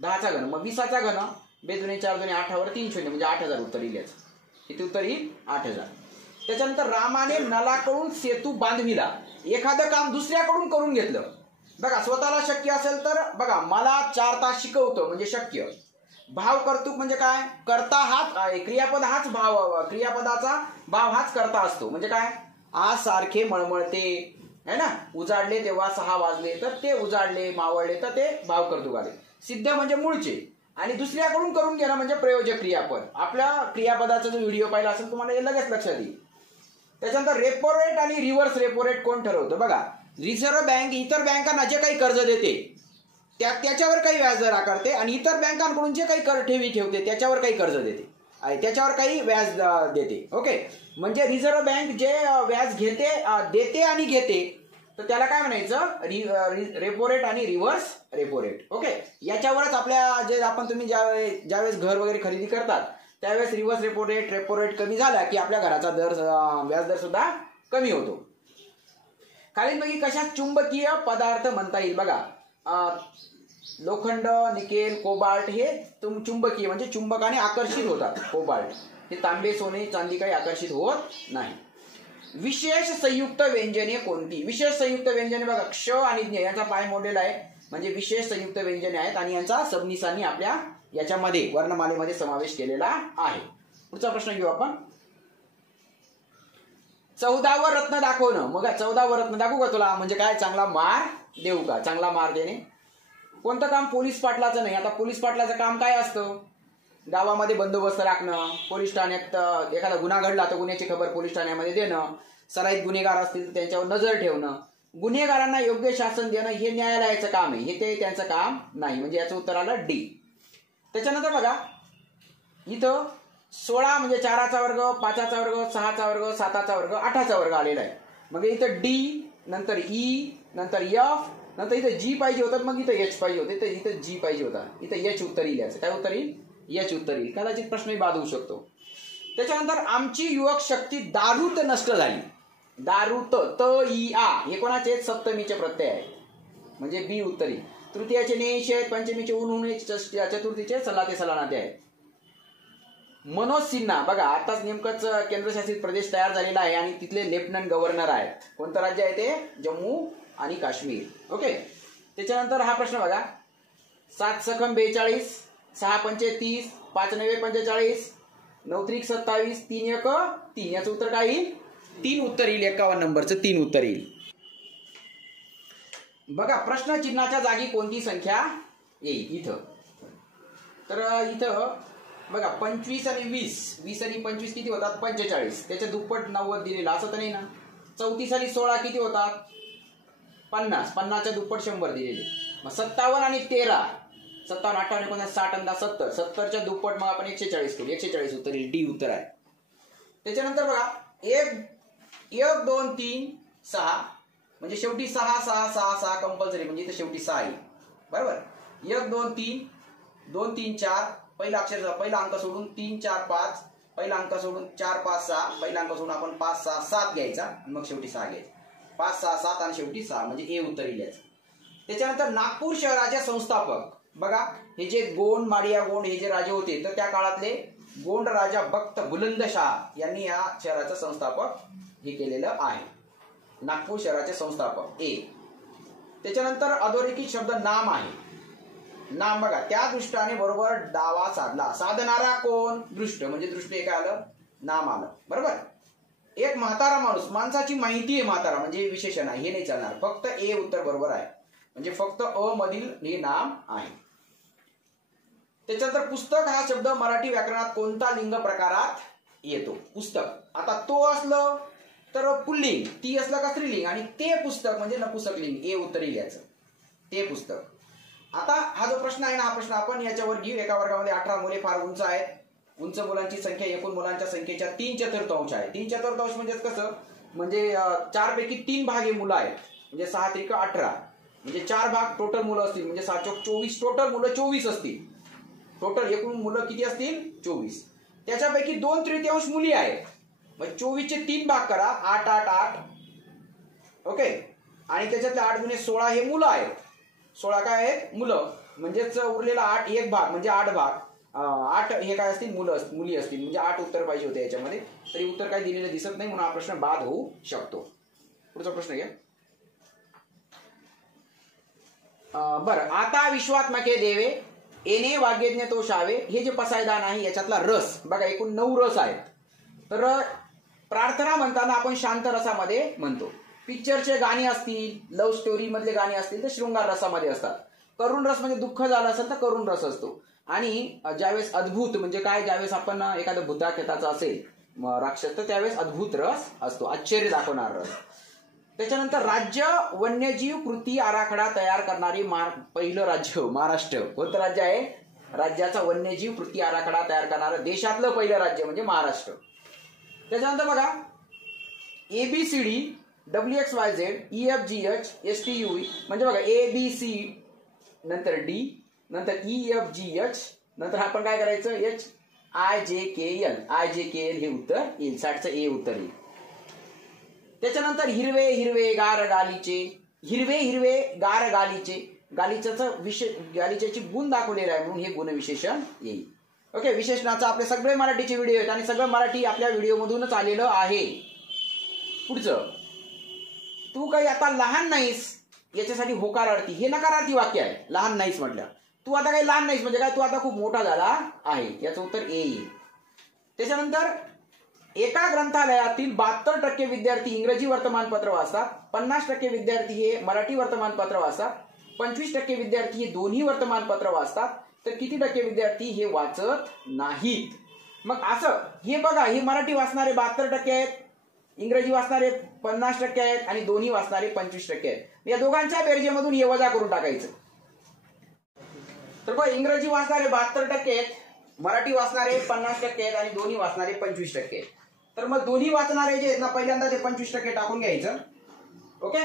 10चा घन मग 20चा घन 2 2 4 2 8 वर 3 शून्य म्हणजे 8000 उत्तर येईल. याचं किती उत्तर येईल? 8000. त्याच्यानंतर रामाने नलाकडून सेतू बांधविला. एखादं काम दुसऱ्याकडून करून घेतलं बघा. स्वतःला शक्य असेल तर बघा, मला 4 तास शिकवतो म्हणजे शक्य. भाव कर्तृक म्हणजे काय? कर्ता हाच आहे, क्रियापद हाच भाव, क्रियापदाचा भाव हाच कर्ता असतो. म्हणजे काय? आज सारखे मळमळते है ना, उजाडले तेव्हा 6 वाजले तर ते उजाडले, मावळले तर ते भाव कर्तृक आले. सिद्ध म्हणजे मूळचे. आणि दुसऱ्याकडून करून घेणं म्हणजे प्रयोजक क्रियापद. आपल्या क्रियापदाचा जो व्हिडिओ पाहिला असेल तुम्हाला हे लगेच लक्षात येईल. त्याच्यानंतर रेपो रेट आणि रिव्हर्स रेपो रेट कोण ठरवतं बघा. रिझर्व्ह बँक इतर बँकांना जे काही कर्ज देते त्याच्यावर काही व्याजदर आकारते आणि इतर बँकांकडून जे काही ठेवी ठेवते त्याच्यावर काही कर्ज देते, त्याच्यावर काही व्याज देते. ओके. म्हणजे रिझर्व्ह बँक जे व्याज देते आणि घेते तर त्याला काय म्हणायचं? रेपो रेट आणि रिव्हर्स रेपो रेट. ओके. याच्यावरच आपल्या जे तुम्ही ज्यावेळेस घर वगैरे खरेदी करतात त्यावेळेस रिव्हर्स रेपो रेट कमी झाला की आपल्या घराचा व्याजदर सुद्धा कमी होतो. खालीलपैकी कशात चुंबकीय पदार्थ म्हणता येईल बघा. लोखंड, निकेल, कोबाल्ट हे चुंबकीय म्हणजे चुंबकाने आकर्षित होतात. कोबाल्ट हे तांबे, सोने, चांदी काही आकर्षित होत नाही. विशेष संयुक्त व्यंजने कोणती? विशेष संयुक्त व्यंजने बघा, क्ष आणि ज्ञ यांचा पाय मोडलेला आहे म्हणजे विशेष संयुक्त व्यंजने आहेत आणि यांचा सबनिसांनी आपल्या याच्यामध्ये वर्णमालेमध्ये समावेश केलेला आहे. पुढचा प्रश्न घेऊ आपण. 14वं रत्न दाखवणं. मग 14वं रत्न दाखवू का तुला? म्हणजे काय? चांगला मार देऊ का? चांगला मार देणे. कोणतं काम पोलीस पाटलाचं नाही. आता पोलीस पाटलाचं काम काय असतं? गावामध्ये बंदोबस्त राखणं, पोलीस ठाण्यात एखादा गुन्हा घडला तर गुन्ह्याची खबर पोलीस ठाण्यामध्ये देणं, सराईत गुन्हेगार असतील तर त्यांच्यावर नजर ठेवणं, गुन्हेगारांना योग्य शासन देणं हे न्यायालयाचं काम आहे. हे ते त्यांचं काम नाही. म्हणजे याचं उत्तर आलं डी. त्याच्यानंतर बघा इथं 16 म्हणजे 4चा वर्ग, 5चा वर्ग, 6चा वर्ग, 7चा वर्ग, 8चा वर्ग आलेला आहे. मग इथं डी, नंतर ई, नंतर एफ, नंतर इथं जी पाहिजे होतं, मग इथं एच पाहिजे होते, तर इथं जी पाहिजे होता, इथं एच उत्तर येईल. याचं काय उत्तर येईल? एच उत्तर येईल. कदाचित प्रश्नही बाद होऊ शकतो. त्याच्यानंतर आमची युवक शक्ती दारूत नष्ट झाली. दारूत त इ आ हे कोणाचे सप्तमीचे प्रत्यय आहे म्हणजे बी उत्तरी. तृतीयाचे नेश आहेत, पंचमीचे ऊन चतुर्थीचे सल्ला ते सलानाते आहेत. मनोज सिन्हा बघा आताच नेमकंच केंद्रशासित प्रदेश तयार झालेला आहे आणि तिथले लेफ्टनंट गव्हर्नर आहेत. कोणतं राज्य आहे ते? जम्मू आणि काश्मीर. ओके. त्याच्यानंतर हा प्रश्न बघा 7 सखम 42, 6 पंचे 30, 5 नवे 45, 9 त्रिक 27, 3 1 3. याचं उत्तर काय येईल? 3 उत्तर येईल. 51 नंबरचं 3 उत्तर येईल. बघा प्रश्न चिन्हाच्या जागी कोणती संख्या येईल इथं? तर इथं बघा 25 आणि 20, 20 आणि 25 किती होतात? 45. त्याच्या दुप्पट 90 दिलेला असं तर नाही ना. 34 आणि 16 किती होतात? 50. 50च्या दुप्पट 100 दिलेले. मग 57 आणि 13, 57 58 59 60 अंदा 70, 70च्या दुप्पट मग आपण 140 करू. 140 उत्तर येईल. डी उत्तर आहे. त्याच्यानंतर बघा 1 1 2 3 6 म्हणजे शेवटी 6 6 6 6 कंपल्सरी म्हणजे इथे शेवटी 6 येईल. बरोबर. 1 2 3 2 3 4 पहिला अक्षर पहिला अंक सोडून 3 4 5 पहिला अंक सोडून 4 5 6 पहिला अंक सोडून आपण 5 6 7 घ्यायचा आणि मग शेवटी 6 घ्यायचा. 5 6 7 आणि शेवटी 6 म्हणजे ए उत्तर येईल. त्याच्यानंतर नागपूर शहराचे संस्थापक बघा हे जे गोंड माडिया गोंड हे जे राजे होते तर त्या काळातले गोंड राजा भक्त बुलंदशाह यांनी या शहराचं संस्थापक हे केलेलं आहे. नागपूर शहराचे संस्थापक ए. त्याच्यानंतर अधोरेखित शब्द नाम आहे. नाम बघा त्या दृष्टाने बरोबर दावा साधला. साधणारा कोण? दृष्ट म्हणजे दृष्ट हे काय आलं? नाम आलं. बरोबर. एक म्हातारा माणूस, माणसाची माहिती आहे म्हातारा म्हणजे विशेषण आहे हे नाही चालणार. फक्त ए उत्तर बरोबर आहे म्हणजे फक्त अ मधील हे नाम आहे. त्याच्यानंतर पुस्तक हा शब्द मराठी व्याकरणात कोणता लिंग प्रकारात येतो? पुस्तक. आता तो असलं तर पुल्लिंग, ती असलं का स्त्रीलिंग आणि ते पुस्तक म्हणजे नपुंसकलिंग. ए उत्तर येईल याचं. ते पुस्तक. आता हा जो प्रश्न आहे ना हा प्रश्न आपण याच्यावर घेऊ. एका वर्गामध्ये 18 मुले फार उंच आहेत. उंच मुलांची संख्या एकूण मुलांच्या संख्येच्या 3/4 आहे. 3/4 म्हणजे कसं? म्हणजे 4 पैकी 3 भाग हे मुलं आहेत म्हणजे 6 त्रिक 18 म्हणजे 4 भाग टोटल मुलं असतील म्हणजे 6 चौक 24. टोटल मुलं 24 असतील. टोटल एकूण मुलं किती असतील? 24. त्याच्यापैकी 2/3 मुली आहेत. मग 24 चे 3 भाग करा. 8 8 8. ओके. आणि त्याच्यातले 8 गुणे 16 हे मुलं आहेत. 16 काय आहेत? मुलं. म्हणजेच उरलेला 8 एक भाग म्हणजे 8 भाग. 8 हे काय असतील? मुली असतील म्हणजे 8 उत्तर पाहिजे होते याच्यामध्ये. तरी उत्तर काय दिलेलं दिसत नाही म्हणून हा प्रश्न बाद होऊ शकतो. पुढचा प्रश्न घ्या. बरं आता विश्वात्मके देवे येणे वाग्यज्ञ तो शावे हे जे पसायदान आहे याच्यातला रस बघा एकूण 9 रस आहेत. तर प्रार्थना म्हणताना आपण शांत रसामध्ये म्हणतो. पिक्चरचे गाणी असतील, लव्ह स्टोरी मधले गाणी असतील तर शृंगार रसामध्ये असतात. करुण रस म्हणजे दुःख झालं असेल तर करुण रस असतो. आणि ज्यावेळेस अद्भुत म्हणजे काय? ज्यावेळेस आपण एखादं भूताखेताचं असेल राक्षस तर त्यावेळेस अद्भुत रस असतो, आश्चर्य दाखवणार रस. त्याच्यानंतर राज्य वन्यजीव कृती आराखडा तयार करणारी पहिलं राज्य महाराष्ट्र. कोणतं राज्य आहे? राज्याचा वन्यजीव कृती आराखडा तयार करणारं देशातलं पहिलं राज्य म्हणजे महाराष्ट्र. त्याच्यानंतर बघा ABCD WXYZ EFGH STUV म्हणजे बघा ABC नंतर D नंतर EFGH नंतर आपण काय करायचं? IJKL हे उत्तर येईल. 60चं ए उत्तर येईल. त्याच्यानंतर हिरवे हिरवे गार गालीचे, हिरवे हिरवे गार गालीचे, गालिचेची गुण दाखवलेला आहे म्हणून हे गुणविशेषण येईल. ओके. विशेषणाचा आपले सगळे मराठीचे व्हिडिओ आहेत आणि सगळं मराठी आपल्या व्हिडिओमधूनच आलेलं आहे. पुढचं तू काही आता लहान नाहीस याच्यासाठी होकारार्थी हे नकारार्थी वाक्य आहे. लहान नाहीस म्हटलं तू आता काही लहान नाहीस म्हणजे काय? तू आता खूप मोठा झाला आहे. याचं उत्तर ए येईल. त्याच्यानंतर एका ग्रंथालयातील 72% विद्यार्थी इंग्रजी वर्तमानपत्र वाचतात, 50% विद्यार्थी हे मराठी वर्तमानपत्र वाचतात, 25% विद्यार्थी हे दोन्ही वर्तमानपत्र वाचतात तर किती टक्के विद्यार्थी हे वाचत नाहीत? मग असं हे बघा हे मराठी वाचणारे 72% आहेत, इंग्रजी वाचणारे 50% आहेत आणि दोन्ही वाचणारे 25% आहेत. या दोघांच्या बेरजेमधून हे वजा करून टाकायचं. तर बघ इंग्रजी वाचणारे 72% आहेत, मराठी वाचणारे 50% आहेत आणि दोन्ही वाचणारे 25% आहेत. तर मग दोन्ही वाचणारे जे आहेत ना पहिल्यांदा ते 25% टाकून घ्यायचं. ओके.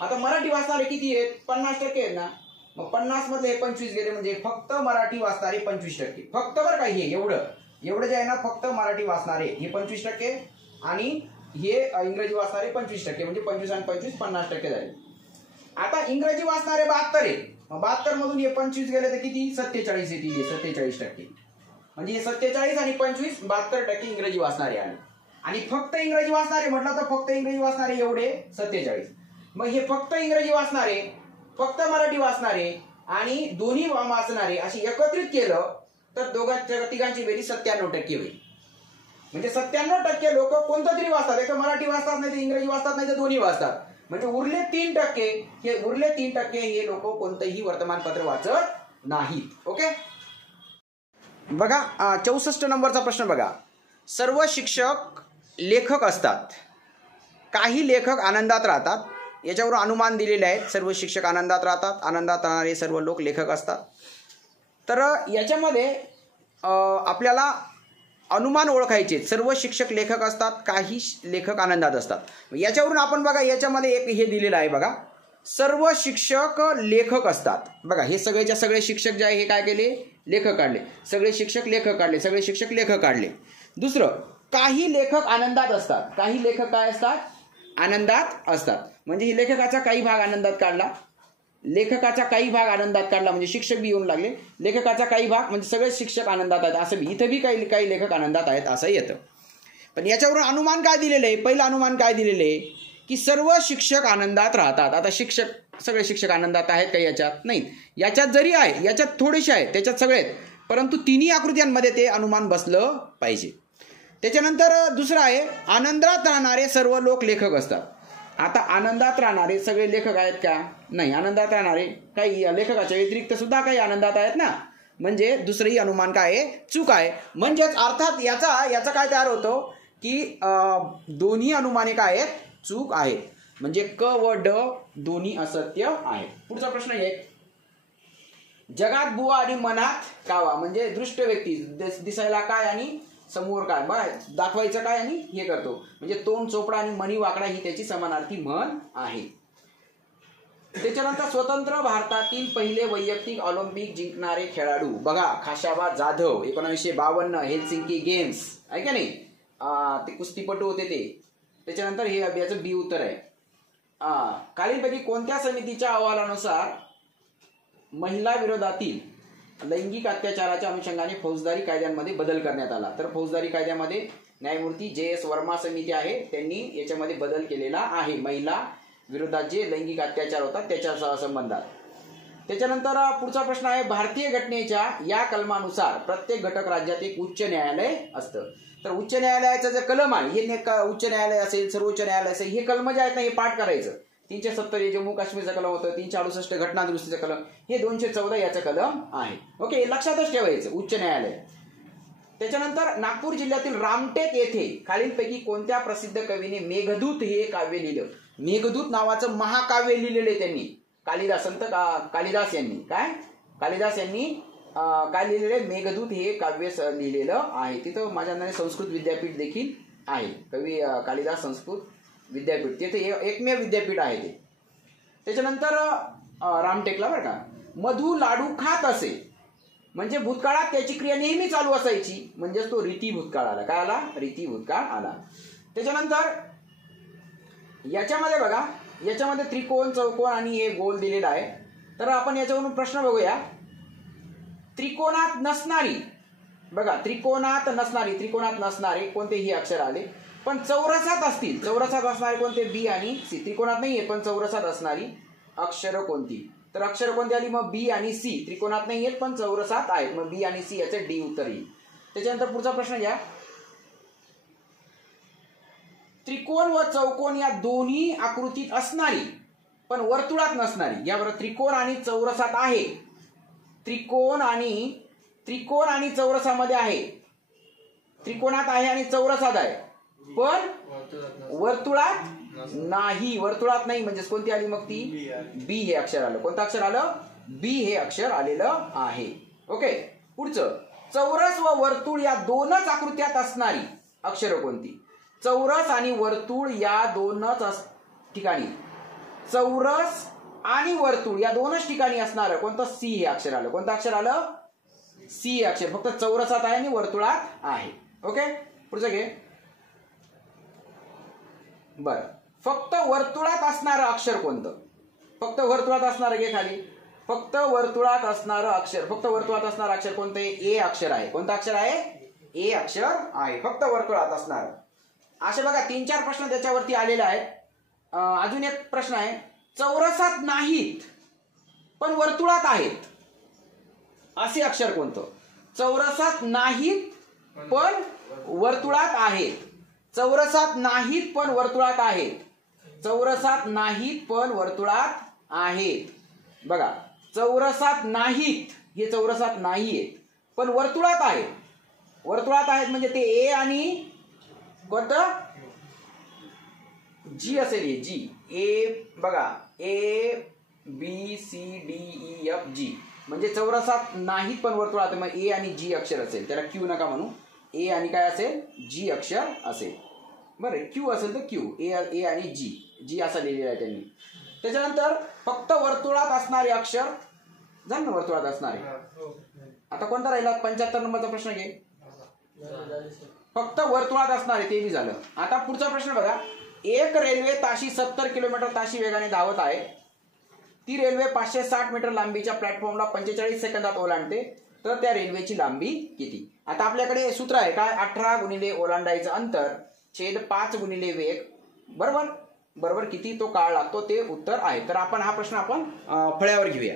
आता मराठी वाचणारे किती आहेत? 50% आहेत ना. मग 50 मधले 25 गेले म्हणजे फक्त मराठी वाचणारे 25%. फक्त बरं काय हे एवढं एवढे जे आहे ना फक्त मराठी वाचणारे हे 25% आणि हे इंग्रजी वाचणारे 25%, म्हणजे 25 आणि 25 50% झाले. आता इंग्रजी वाचणारे 72 आहे. 72 मधून हे 25 गेले तर किती 47 येतील. 47%, म्हणजे 47 आणि 25 72% इंग्रजी वाचणारे आले. आणि फक्त इंग्रजी वाचणारे म्हटलं तर फक्त इंग्रजी वाचणारे एवढे 47. मग हे फक्त इंग्रजी वाचणारे, फक्त मराठी वाचणारे आणि दोन्ही वाचणारे अशी एकत्रित केलं तर तिघांची बेरीज 97% होईल. म्हणजे 97% लोक कोणतं तरी वाचतात, एक मराठी वाचतात, नाही तर इंग्रजी वाचतात, नाही तर दोन्ही वाचतात. म्हणजे उरले 3% हे लोक कोणतंही वर्तमानपत्र वाचत नाहीत. ओके, बघा 64 नंबरचा प्रश्न बघा. सर्व शिक्षक लेखक असतात, काही लेखक आनंदात राहतात. याच्यावर अनुमान दिलेले आहेत. सर्व शिक्षक आनंदात राहतात, आनंदात राहणारे सर्व लोक लेखक असतात. तर याच्यामध्ये आपल्याला अनुमान ओळखायचे. सर्व शिक्षक लेखक असतात, काही लेखक आनंदात असतात. याच्यावरून आपण बघा याच्यामध्ये एक हे दिलेलं आहे बघा, सर्व शिक्षक लेखक असतात. बघा हे सगळेच्या सगळे शिक्षक जे आहे हे काय केले, लेखक काढले. सगळे शिक्षक लेखक काढले, सगळे शिक्षक लेखक काढले. दुसरं, काही लेखक आनंदात असतात. काही लेखक काय असतात, आनंदात असतात. म्हणजे ही लेखकाचा काही भाग आनंदात काढला, लेखकाचा काही भाग आनंदात काढला, म्हणजे शिक्षक बी येऊन लागले. लेखकाचा काही भाग म्हणजे सगळे शिक्षक आनंदात आहेत असं बी, इथं बी काही लेखक आनंदात आहेत असं येतं. पण याच्यावरून अनुमान काय दिलेलं आहे, पहिलं अनुमान काय दिलेलं आहे की सर्व शिक्षक आनंदात राहतात. आता सगळे शिक्षक आनंदात आहेत का, याच्यात नाहीत. याच्यात जरी आहे, याच्यात थोडेसे आहेत, त्याच्यात सगळे आहेत, परंतु तिन्ही आकृत्यांमध्ये ते अनुमान बसलं पाहिजे. त्याच्यानंतर दुसरं आहे, आनंदात राहणारे सर्व लोक लेखक असतात. आता आनंदात राहणारे सगळे लेखक आहेत का, नाही. आनंदात राहणारे काही लेखकाच्या व्यतिरिक्त सुद्धा काही आनंदात आहेत ना, म्हणजे दुसरंही अनुमान काय आहे, चूक आहे. म्हणजेच अर्थात याचा काय तयार होतो की दोन्ही अनुमाने काय आहेत, चूक आहेत. म्हणजे क व ड दोन्ही असत्य आहेत. पुढचा प्रश्न आहे, जगात बुवा आणि मनात कावा. म्हणजे दृष्ट व्यक्ती, दिसायला काय आणि समोर काय, बघा दाखवायचं काय आणि हे करतो. म्हणजे तोंड चोपडा आणि मणी वाकडा ही त्याची समानार्थी म्हण आहे. त्याच्यानंतर स्वतंत्र भारतातील पहिले वैयक्तिक ऑलिम्पिक जिंकणारे खेळाडू बघा, खाशाबा जाधव 1952 हेलसिंकी गेम्स आहे का नाही, ते कुस्तीपटू होते ते. त्याच्यानंतर हे याचं बी उत्तर आहे. खालीलपैकी कोणत्या समितीच्या अहवालानुसार महिला विरोधातील लैंगिक अत्याचाराच्या अनुषंगाने फौजदारी कायद्यांमध्ये बदल करण्यात आला. तर फौजदारी कायद्यामध्ये न्यायमूर्ती JS वर्मा समिती आहे, त्यांनी याच्यामध्ये बदल केलेला आहे. महिला विरोधात जे लैंगिक अत्याचार होतात त्याच्या संबंधात. त्याच्यानंतर पुढचा प्रश्न आहे, भारतीय घटनेच्या या कलमानुसार प्रत्येक घटक राज्यात एक उच्च न्यायालय असतं. तर उच्च न्यायालयाचं जे कलम आहे हे उच्च न्यायालय असेल, सर्वोच्च न्यायालय असेल, हे कलम जे आहेत ना हे पाठ करायचं. 370 हे जम्मू काश्मीरचं कलम होतं, 368 घटना दुरुस्तीचं कलम, हे 214 याचं कलम आहे. ओके, लक्षातच ठेवायचं उच्च न्यायालय. त्याच्यानंतर नागपूर जिल्ह्यातील रामटेक येथे खालीलपैकी कोणत्या प्रसिद्ध कवीने मेघदूत हे काव्य लिहिलं. मेघदूत नावाचं महाकाव्य लिहिलेलं आहे त्यांनी, संत कालिदास यांनी. कालिदास यांनी काय लिहिलेलं आहे, मेघदूत हे काव्य लिहिलेलं आहे. तिथं माझ्या अंदाने संस्कृत विद्यापीठ देखील आहे, कवी कालिदास संस्कृत विद्यापीठ, तिथे एकमेव विद्यापीठ आहे ते. त्याच्यानंतर रामटेकला बरं का, मधु लाडू खात असे, म्हणजे भूतकाळात त्याची क्रिया नेहमी चालू असायची, म्हणजेच तो रीती भूतकाळ आला. काय आला, रीती भूतकाळ आला. त्याच्यानंतर याच्यामध्ये बघा, याच्यामध्ये त्रिकोण, चौकोन आणि हे गोल दिलेला आहे. तर आपण याच्यावरून प्रश्न बघूया. त्रिकोणात नसणारी, बघा त्रिकोणात नसणारे कोणतेही अक्षर आले, पण चौरसात असतील. चौरसात असणारे कोणते, बी आणि सी. त्रिकोणात नाहीये पण चौरसात असणारी अक्षर कोणती, तर अक्षर कोणती आली, मग बी आणि सी. त्रिकोणात नाही आहेत पण चौरसात आहेत, मग बी आणि सी याचे डी उत्तर येईल. त्याच्यानंतर पुढचा प्रश्न घ्या, त्रिकोण व चौकोन या दोन्ही आकृतीत असणारी पण वर्तुळात नसणारी. याबरोबर त्रिकोण आणि चौरसात आहे, त्रिकोण आणि चौरसामध्ये आहे, त्रिकोणात आहे आणि चौरसात आहे, पण वर्तुळात नाही. वर्तुळात नाही म्हणजे कोणती आली मग ती, बी हे अक्षर आलं. कोणतं अक्षर आलं, बी हे अक्षर आलेलं आहे. ओके, पुढचं, चौरस व वर्तुळ या दोनच आकृत्यात असणारी अक्षर कोणती. चौरस आणि वर्तुळ या दोनच ठिकाणी, चौरस आणि वर्तुळ या दोनच ठिकाणी असणारं कोणतं, सी हे अक्षर आलं. कोणतं अक्षर आलं, सी अक्षर फक्त चौरसात आहे आणि वर्तुळात आहे. ओके, पुढचं घे. बर, फक्त वर्तुळात असणारं अक्षर कोणतं? फक्त वर्तुळात असणारं घे खाली. फक्त वर्तुळात असणारं अक्षर, फक्त वर्तुळात असणारं अक्षर कोणतं आहे? ए अक्षर आहे. कोणतं अक्षर आहे? ए अक्षर आहे, फक्त वर्तुळात असणार. असे बघा 3-4 प्रश्न त्याच्यावरती आलेले आहेत. अजून एक प्रश्न आहे, चौरसात नाहीत पण वर्तुळात आहेत असे अक्षर कोणतं? चौरसात नाहीत पण वर्तुळात आहेत. चौरसात नाहीत पण वर्तुळात आहेत. चौरसात नाहीत पण वर्तुळात आहेत. बघा, चौरसात नाहीत, हे चौरसात नाहीयेत पण वर्तुळात आहेत. वर्तुळात आहेत म्हणजे ते ए आणि कोणतं? जी असेल, हे जी. ए बघा, A B C D E F G म्हणजे चौरसात नाहीत पण वर्तुळात. मग ए आणि जी अक्षर असेल, त्याला क्यू नका म्हणू. ए आणि काय असेल? जी अक्षर असेल. बरं, क्यू असेल तर क्यू, ए आणि जी असं लिहिलेलं आहे त्यांनी. त्याच्यानंतर फक्त वर्तुळात असणारे अक्षर झालं ना, वर्तुळात असणारे. आता कोणता राहिला? 75 नंबरचा प्रश्न घे. फक्त वर्तुळात असणारे ते बी झालं. आता पुढचा प्रश्न बघा, एक रेल्वे ताशी 70 किलोमीटर ताशी वेगाने धावत आहे. ती रेल्वे 560 मीटर लांबीच्या प्लॅटफॉर्मला 45 सेकंदात ओलांडते, तर त्या रेल्वेची लांबी किती? आता आपल्याकडे सूत्र आहे काय? 18 गुणिले ओलांडायचं अंतर छेद 5 गुणिले वेग बरोबर बरोबर किती तो काळ लागतो ते उत्तर आहे. तर आपण हा प्रश्न आपण फळ्यावर घेऊया.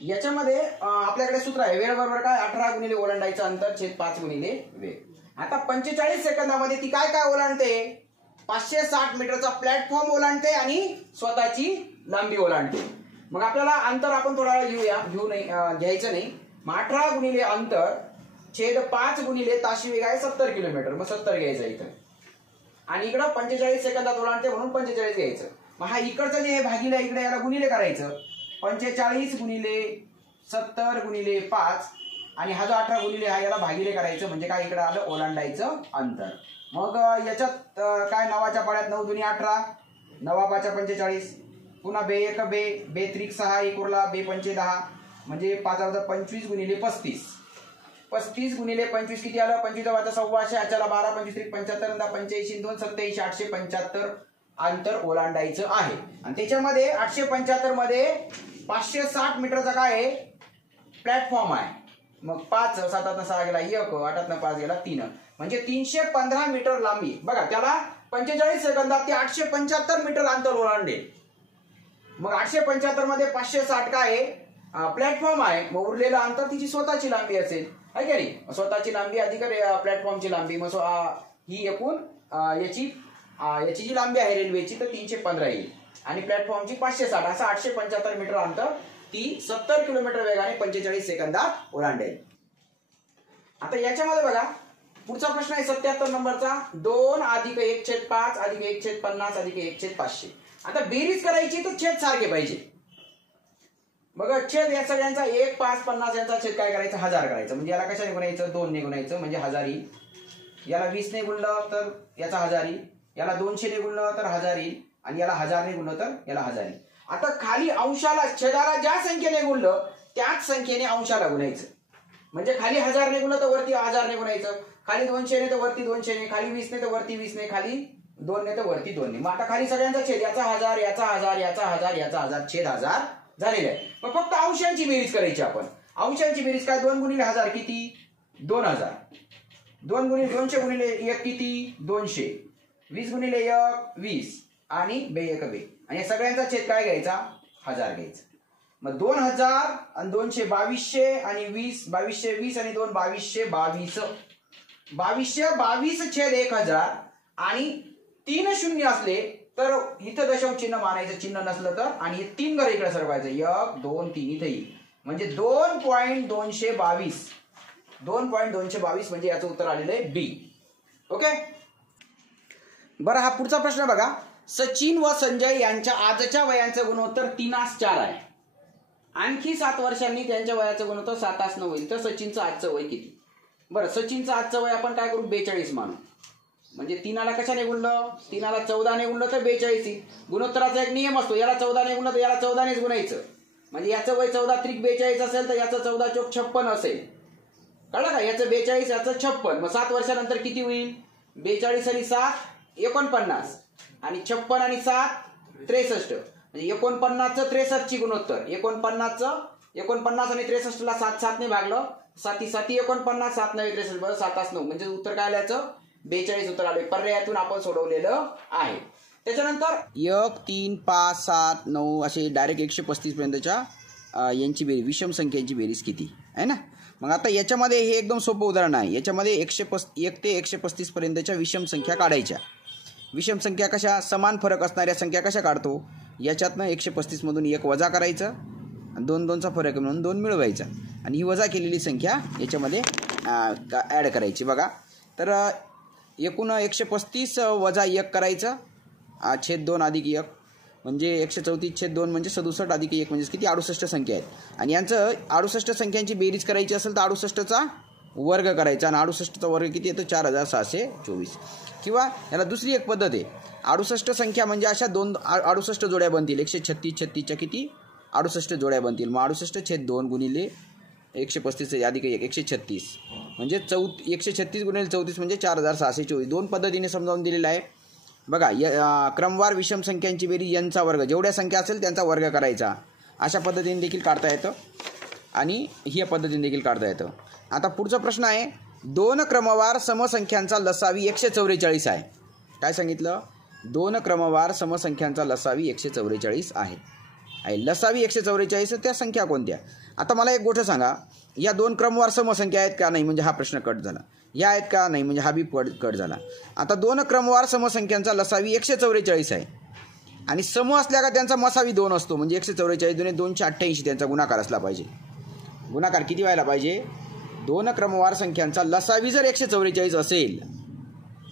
याच्यामध्ये आपल्याकडे सूत्र आहे वेळ बरोबर काय? 18 गुणिले ओलांडायचं अंतर छेद 5 गुणिले वेग. आता 45 सेकंदामध्ये ती काय काय ओलांडते? 560 मीटरचा प्लॅटफॉर्म ओलांडते आणि स्वतःची लांबी ओलांडते. मग आपल्याला अंतर आपण थोडा वेळ घ्यायचं नाही. मग 18 गुणिले अंतर छेद 5 गुणिले ताशी वेग आहे 70 किलोमीटर. मग 70 घ्यायचं इथं आणि इकडं 45 सेकंदात ओलांडते म्हणून 45 घ्यायचं. मग हा इकडचं जे हे भागीला इकडे याला गुणिले करायचं. 45 गुणिले 70 गुणिले 5 आणि हा जो 18 गुणिले हा याला भागीले करायचं म्हणजे काय? इकडे आलं ओलांडायचं अंतर. मग याच्यात काय? नवाच्या पाड्यात 9 दुनी 18, 9 5 45, पुन्हा बे 1 बे 3 6 1 उरला, बे 5 10 म्हणजे 5 25 गुणिले 35. 35 गुणिले 25 किती आलं? 25 वाजा 1600, अचाला 12 25 75 85 2 87 875 अंतर ओलांडायचं आहे. आणि त्याच्यामध्ये 875 मध्ये 560 मीटरचा काय आहे? प्लॅटफॉर्म आहे. मग 5 7 6 गेला 1, 8 5 गेला 3 म्हणजे 315 मीटर लांबी. बघा, त्याला 45 सेकंदात ते 875 मीटर अंतर ओलांडे. मग 875 मध्ये 560 काय आहे? प्लॅटफॉर्म आहे. मग उरलेलं अंतर तिची स्वतःची लांबी असेल, आहे का नाही? स्वतःची लांबी अधिक प्लॅटफॉर्मची लांबी, मग ही एकूण याची जी लांबी आहे रेल्वेची तर 315 येईल आणि प्लॅटफॉर्मची 560, असं 875 मीटर अंतर ती 70 किलोमीटर वेगाने 45 सेकंदात ओलांडेल. आता याच्यामध्ये बघा, पुढचा प्रश्न आहे 77 नंबरचा. 2 अधिक 1/5 अधिक 1/50 अधिक 1/500. आता बेरीज करायची तर छेद सारखे पाहिजे. बघा, छेद या सगळ्यांचा 1 5 50 यांचा छेद काय करायचं? 1000 करायचं. म्हणजे याला कशाने गुणायचं? 2 ने गुणायचं म्हणजे 1000 येईल. याला 20 ने गुणलं तर याचा 1000 येईल. याला 200 ने गुणलं तर 1000 येईल आणि याला 1000 ने गुणलं तर याला 1000 येईल. आता खाली अंशाला छेदाला ज्या संख्येने गुणलं त्याच संख्येने अंशाला गुणायचं. म्हणजे खाली 1000 ने गुणलं तर वरती 1000 ने गुणायचं. खाली 200 ने तर वरती 200 ने, खाली 20 ने तर वरती 20 ने, खाली 2 ने तर वरती 2 ने. मग आता खाली सगळ्यांचा छेद याचा 1000 याचा 1000 याचा 1000 याचा 1000 छेद 1000 झालेलं आहे. मग फक्त अंशांची बेरीज करायची आपण. अंशांची बेरीज काय? 2 गुणिले 1000 किती? 2000. 2 गुणिले 200 गुणिले 1 किती? 200. 20 गुणिले 1 20 आणि बे 1 बे. आणि सगळ्यांचा छेद काय घ्यायचा? 1000 घ्यायचा. मग 2000 आणि 200 2200 आणि 20 2200 20 आणि 2 2200 22. 2222 छेद 1000 आणि 3 शून्य असले तर इथं दशांश चिन्ह मानायचं, चिन्ह नसलं तर आणि 3 घर इकडे सरकवायचं. 1 2 3 इथे येईल म्हणजे 2.222. 2.222 म्हणजे याचं उत्तर आलेलं आहे बी. ओके, बरं. हा पुढचा प्रश्न बघा. सचिन व संजय यांच्या आजच्या वयाचं गुणोत्तर 3:4 आहे. आणखी 7 वर्षांनी त्यांच्या वयाचं गुणोत्तर 7:9 होईल, तर सचिनचं आजचं वय किती? बरं, सचिनचं आजचं वय आपण काय करू? 42 मानू. म्हणजे 3ला कशाने गुणलं? 3ला 14 ने गुणलं तर 42 येईल. गुणोत्तराचा एक नियम असतो, याला 14 ने गुणलं तर याला 14 नेच गुणायचं. म्हणजे याचं वय 14 त्रिक 42 असेल तर याचं 14 चोक 56 असेल. कळलं का? याचं 42 याचं 56. मग 7 वर्षानंतर किती होईल? 42 आणि 7 49 आणि 56 आणि 7 63. म्हणजे 49चं 63ची गुणोत्तर. 49 आणि 63ला 7 ने भागलं. 7 49 7 9 63 बरं 7 9 म्हणजे उत्तर काय आल्याचं 42 उत्तर आले. पर्यायातून आपण सोडवलेलं आहे. त्याच्यानंतर 1 3 5 7 9 असे डायरेक्ट 135 पर्यंतच्या यांची बेरीज विषम संख्यांची बेरीज किती आहे ना. मग आता याच्यामध्ये हे एकदम सोपं उदाहरण आहे. याच्यामध्ये 1 ते 135 पर्यंतच्या विषम संख्या काढायच्या. विषम संख्या कशा? समान फरक असणाऱ्या संख्या कशा काढतो? याच्यातनं 135 मधून 1 वजा करायचं, 2 2चा फरक म्हणून 2 मिळवायचा आणि ही वजा केलेली संख्या याच्यामध्ये ॲड करायची. बघा तर एकूण 135 वजा 1 करायचं छेद 2 अधिक 1 म्हणजे 134 छेद 2 म्हणजे 67 अधिक 1 म्हणजे किती 68 संख्या आहेत. आणि यांचं 68 संख्यांची बेरीज करायची असेल तर 68चा वर्ग करायचा आणि 68चा वर्ग किती येतो 4624. किंवा याला दुसरी एक पद्धत आहे. 68 संख्या म्हणजे अशा 68 जोड्या बनतील. 136 36च्या किती 68 जोड्या बनतील. मग 68 छेद 2 गुणिले 135 अधिक 1 136 म्हणजे 136 गुणिले 34 म्हणजे 4624. दोन पद्धतीने समजावून दिलेलं आहे. बघा क्रमवार विषम संख्यांची बेरीज यांचा वर्ग जेवढ्या संख्या असेल त्यांचा वर्ग करायचा. अशा पद्धतीने देखील काढता येतं आणि ही पद्धतीने देखील काढता येतं. आता पुढचा प्रश्न आहे 2 क्रमवार समसंख्यांचा लसावी 144 आहे. काय सांगितलं? 2 क्रमवार समसंख्यांचा लसावी 144 आहे. लसावी 144 त्या संख्या कोणत्या? आता मला एक गोष्ट सांगा, या 2 क्रमवार समसंख्या आहेत का नाही म्हणजे हा प्रश्न कट झाला. या आहेत का नाही म्हणजे हा बी कट झाला. आता 2 क्रमवार समसंख्यांचा लसावी 144 आहे आणि सम असल्या का त्यांचा मसावी 2 असतो. म्हणजे 144 दुने 288 त्यांचा गुणाकार असला पाहिजे. गुणाकार किती व्हायला पाहिजे? 2 क्रमवार संख्यांचा लसावी जर 144 असेल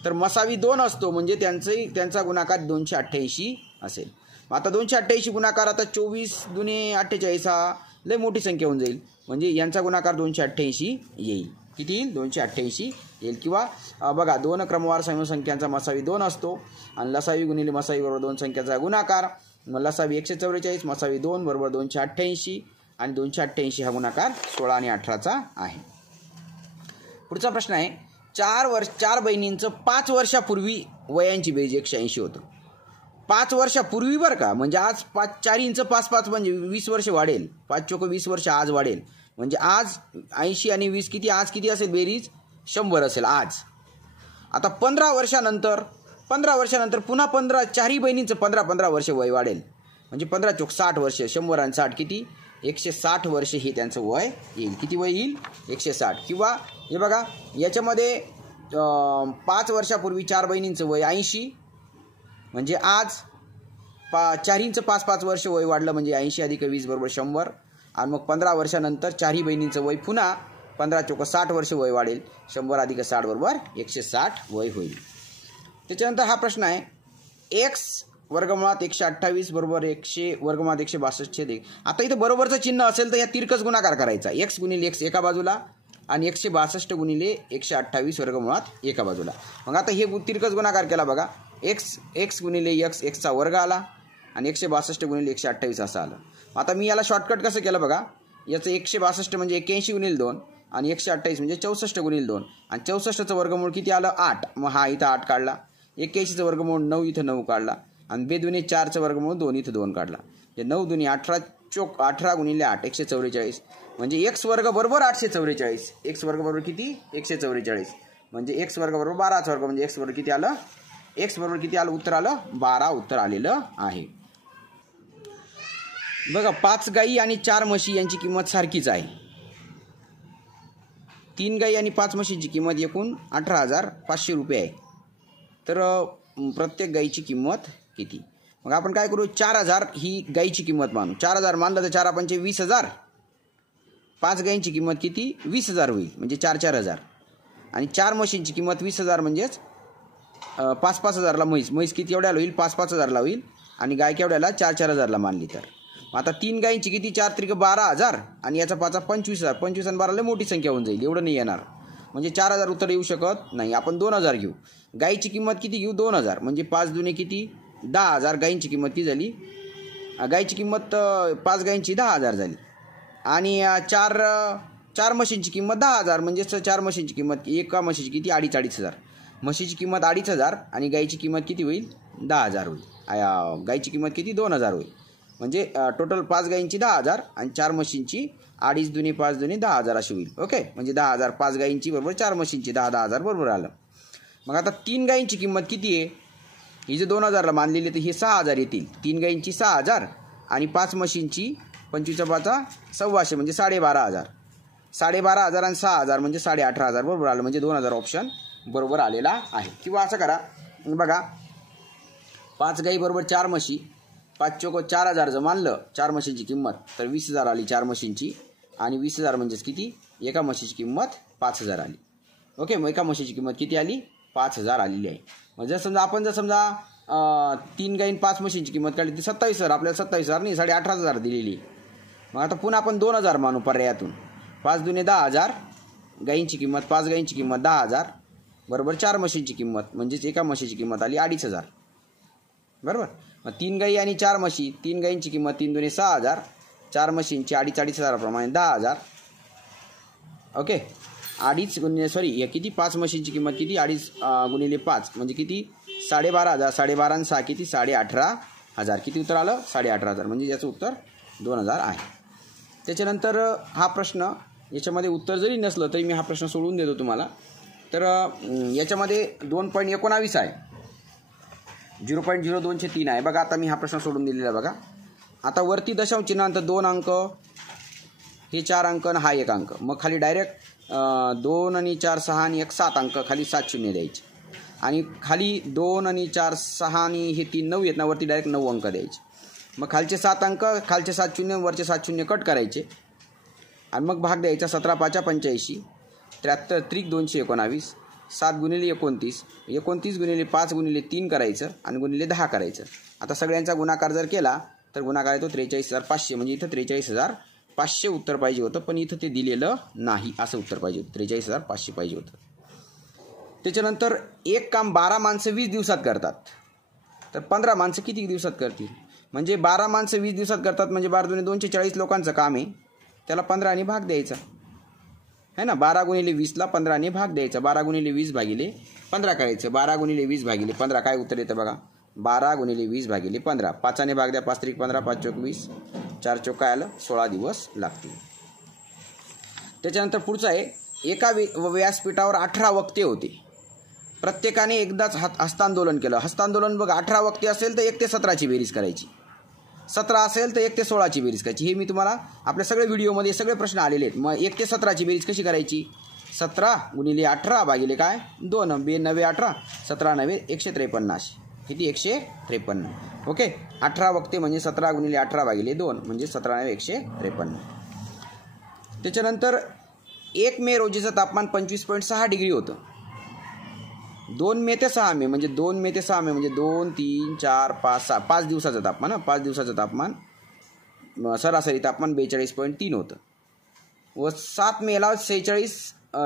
तर मसावी 2 असतो म्हणजे त्यांचा गुणाकार 288 असेल. आता 288 गुणाकार आता 24 दुने 48 हा लय मोठी संख्या होऊन जाईल म्हणजे यांचा गुणाकार 288 येईल. किती येईल? 288 येईल. किंवा बघा 2 क्रमवार समसंख्यांचा मसावी 2 असतो आणि लसावी गुणिले मसावी बरोबर 2 संख्याचा गुणाकार. मग लसावी 144 मसावी 2 बरोबर 288 आणि 288 हा गुणाकार 16 आणि 18चा आहे. पुढचा प्रश्न आहे 4 बहिणींचं 5 वर्षापूर्वी वयांची बेरीज 180 होतं. 5 वर्षापूर्वी बरं का, म्हणजे आज 4 इंच 5 5 म्हणजे 20 वर्ष वाढेल. 5 चोक 20 वर्ष आज वाढेल म्हणजे आज 80 आणि 20 किती आज किती असेल बेरीज 100 असेल आज. आता 15 वर्षानंतर पुन्हा 15 4ही बहिणींचं 15 वर्ष वय वाढेल म्हणजे 15 चोक 60 वर्ष 100 आणि 60 किती 160 वर्ष हे त्यांचं वय येईल. किती वय येईल? 160. किंवा हे बघा याच्यामध्ये 5 वर्षापूर्वी 4 बहिणींचं वय 80 म्हणजे आज 4हींचं 5 5 वर्ष वय वाढलं म्हणजे 80 अधिक 20 बरोबर 100 आणि मग 15 वर्षानंतर 4ही बहिणींचं वय पुन्हा 15 चोक 60 वर्ष वय वाढेल 100 अधिक 60 बरोबर 160 वय होईल. त्याच्यानंतर हा प्रश्न आहे x वर्गमुळात 128 बरोबर 100 वर्गमुळात 162 छेद 1. आता इथं बरोबरचं चिन्ह असेल तर या तिरकस गुणाकार करायचा. x गुणिले x एका बाजूला आणि 162 गुणिले 128 वर्गमुळात एका बाजूला. मग आता हे तिरकस गुणाकार केला बघा x गुणिले x चा वर्ग आला आणि 162 गुणिले 128 असा आला. आता मी याला शॉर्टकट कसं केलं बघा. याचं 162 म्हणजे 81 गुणिले 2 आणि 128 म्हणजे 64 गुणिले 2 आणि 64चं वर्गमूळ किती आलं 8. मग हा इथं 8 काढला. 81चं वर्गमूळ 9 इथं 9 काढला आणि 2 दुने 4चं वर्गमूळ 2 इथं 2 काढला. 9 दुने 18 चोक 18 गुणिले 8 144 म्हणजे x वर्ग बरोबर 844. x वर्ग बरोबर किती 144 म्हणजे x वर्ग बरोबर 12चा वर्ग म्हणजे x वर्ग किती आलं x बरोबर किती आलं उत्तर आलं 12 उत्तर आलेलं आहे. बघा 5 गाई आणि 4 म्हशी यांची किंमत सारखीच आहे. 3 गाई आणि 5 म्हशींची किंमत एकूण 18,500 रुपये आहे. तर प्रत्येक गाईची किंमत किती? मग आपण काय करू 4000 ही गाईची किंमत मानू. 4000 मानलं तर 4 पंचे 20,000. 5 गाईंची किंमत किती 20,000 होईल म्हणजे 4,000 आणि 4 म्हशींची किंमत 20,000 म्हणजेच 5,000ला म्हैस किती एवढ्याला होईल 5,000ला होईल आणि गाय केवढ्याला 4,000ला मानली तर. आता 3 गायींची किती 4 त्रिक 12,000 आणि याचा 5 25,000. 25 आणि 12 मोठी संख्या होऊन जाईल एवढं नाही येणार म्हणजे 4,000 उत्तर येऊ शकत नाही. आपण 2,000 घेऊ. गायीची किंमत किती घेऊ 2,000 म्हणजे 5 दुने किती 10,000. गायींची किंमत किती झाली गाईची किंमत 5 गाईंची 10,000 झाली आणि चार म्हशींची किंमत 10,000 म्हणजे 4 म्हशींची किंमत एका म्हशीची किती 2,500 म्हशीची किंमत 2,500 आणि गाईची किंमत किती होईल 10,000 होईल. गाईची किंमत किती 2,000 होईल म्हणजे टोटल 5 गाईंची 10,000 आणि 4 म्हशींची 2.5 दुनी 5 दुनी 10,000 अशी होईल. ओके म्हणजे 10,000 5 गाईंची बरोबर 4 म्हशींची 10,000 बरोबर आलं. मग आता 3 गाईंची किंमत किती आहे ही जे 2,000ला मानलेली तर हे 6,000 येतील. 3 गाईंची 6,000 आणि 5 म्हशींची 25/5 1,600 म्हणजे 12,500. 12,500 आणि 6,000 म्हणजे 18,500 बरोबर आलं म्हणजे 2,000 ऑप्शन बरोबर आलेला आहे. किंवा असं करा बघा 5 गाई बरोबर 4 म्हशी 5 चोक 4,000 जर मानलं 4 म्हशींची किंमत तर 20,000 आली 4 म्हशींची आणि 20,000 म्हणजेच किती एका म्हशीची किंमत 5,000 आली. ओके मग एका म्हशीची किंमत किती आली 5,000 आलेली आहे. मग जर समजा 3 गाईन 5 म्हशींची किंमत काढली ती 27,000 आपल्याला 27,000 नाही 18,500 दिलेली. मग आता पुन्हा आपण 2,000 मानू पर्यायातून 5 दुने 10,000 गाईंची किंमत 5 गाईंची किंमत 10,000 बरोबर 4 म्हशींची किंमत म्हणजेच एका म्हशीची किंमत आली 2,500 बरोबर. मग 3 गाई आणि 4 म्हशी 3 गाईंची किंमत 3 दुने 6,000 4 म्हशींची 2,500 प्रमाणे 10,000. ओके 2.5 गुणिले सॉरी किती 5 म्हशींची किंमत किती 2.5 गुणिले 5 म्हणजे किती 12,500 12,500 आणि 6 किती 18,500 किती उत्तर आलं 18,500 म्हणजे याचं उत्तर 2,000 आहे. त्याच्यानंतर हा प्रश्न याच्यामध्ये उत्तर जरी नसलं तरी मी हा प्रश्न सोडवून देतो तुम्हाला. तर याच्यामध्ये 2.19 आहे 0.0203 आहे बघा. आता मी हा प्रश्न सोडून दिलेला बघा. आता वरती दशांश चिन्हांत 2 अंक हे 4 अंक आणि हा 1 अंक मग खाली डायरेक्ट 2 आणि 4 6 आणि 1 7 अंक खाली 7 शून्य द्यायचे आणि खाली 2 आणि 4 6 आणि हे 3 9 आहेत ना वरती डायरेक्ट 9 अंक द्यायचे. मग खालचे 7 अंक खालचे 7 शून्य वरचे 7 शून्य कट करायचे आणि मग भाग द्यायचा 17×5 = 85 73 त्रिक 219 7 गुणिले 29 29 गुणिले 5 गुणिले 3 करायचं आणि गुणिले 10 करायचं. आता सगळ्यांचा गुणाकार जर केला तर गुणाकार येतो 43,500 म्हणजे इथं 43,500 उत्तर पाहिजे होतं पण इथं ते दिलेलं नाही असं उत्तर पाहिजे होतं 43,500 पाहिजे होतं. त्याच्यानंतर एक काम 12 माणसं 20 दिवसात करतात तर 15 माणसं किती दिवसात करतील म्हणजे 12 माणसं 20 दिवसात करतात म्हणजे 12 दुने 240 लोकांचं काम आहे त्याला 15 ने भाग द्यायचा है ना. 12 गुणिले 20ला 15 ने भाग द्यायचा 12 गुणिले 20 भागिले 15 करायचं 12 गुणिले 20 भागिले 15 काय उत्तर येतं बघा 12 गुणिले 20 भागिले 15 5 ने भाग द्या 5 त्रिक 15 5 चौक 20 4 चौक काय आलं 16 दिवस लागतील. त्याच्यानंतर पुढचं आहे एका व्यासपीठावर 18 वक्ते होते प्रत्येकाने एकदाच हस्तांदोलन केलं. हस्तांदोलन बघा 18 वक्ते असेल तर 1 ते 17ची बेरीज करायची 17 असेल तर 1 ते 16ची बेरीज करायची. हे मी तुम्हाला आपल्या सगळ्या व्हिडिओमध्ये सगळे प्रश्न आलेले आहेत. मग 1 ते 17ची बेरीज कशी करायची 17 गुणिले 18 भागिले काय 2 2 9 18 17 9 153 किती 153. ओके 18 वक्ते म्हणजे 17 गुणिले 18 भागिले 2 म्हणजे 17 9 153. त्याच्यानंतर 1 मे रोजीचं तापमान 25.6 डिग्री होतं. 2 मे ते 6 मे म्हणजे 2 मे ते 6 मे म्हणजे 2 3 4 5 6 5 दिवसाचं तापमान 5 दिवसाचं तापमान सरासरी तापमान 42.3 होतं व 7 मेला 46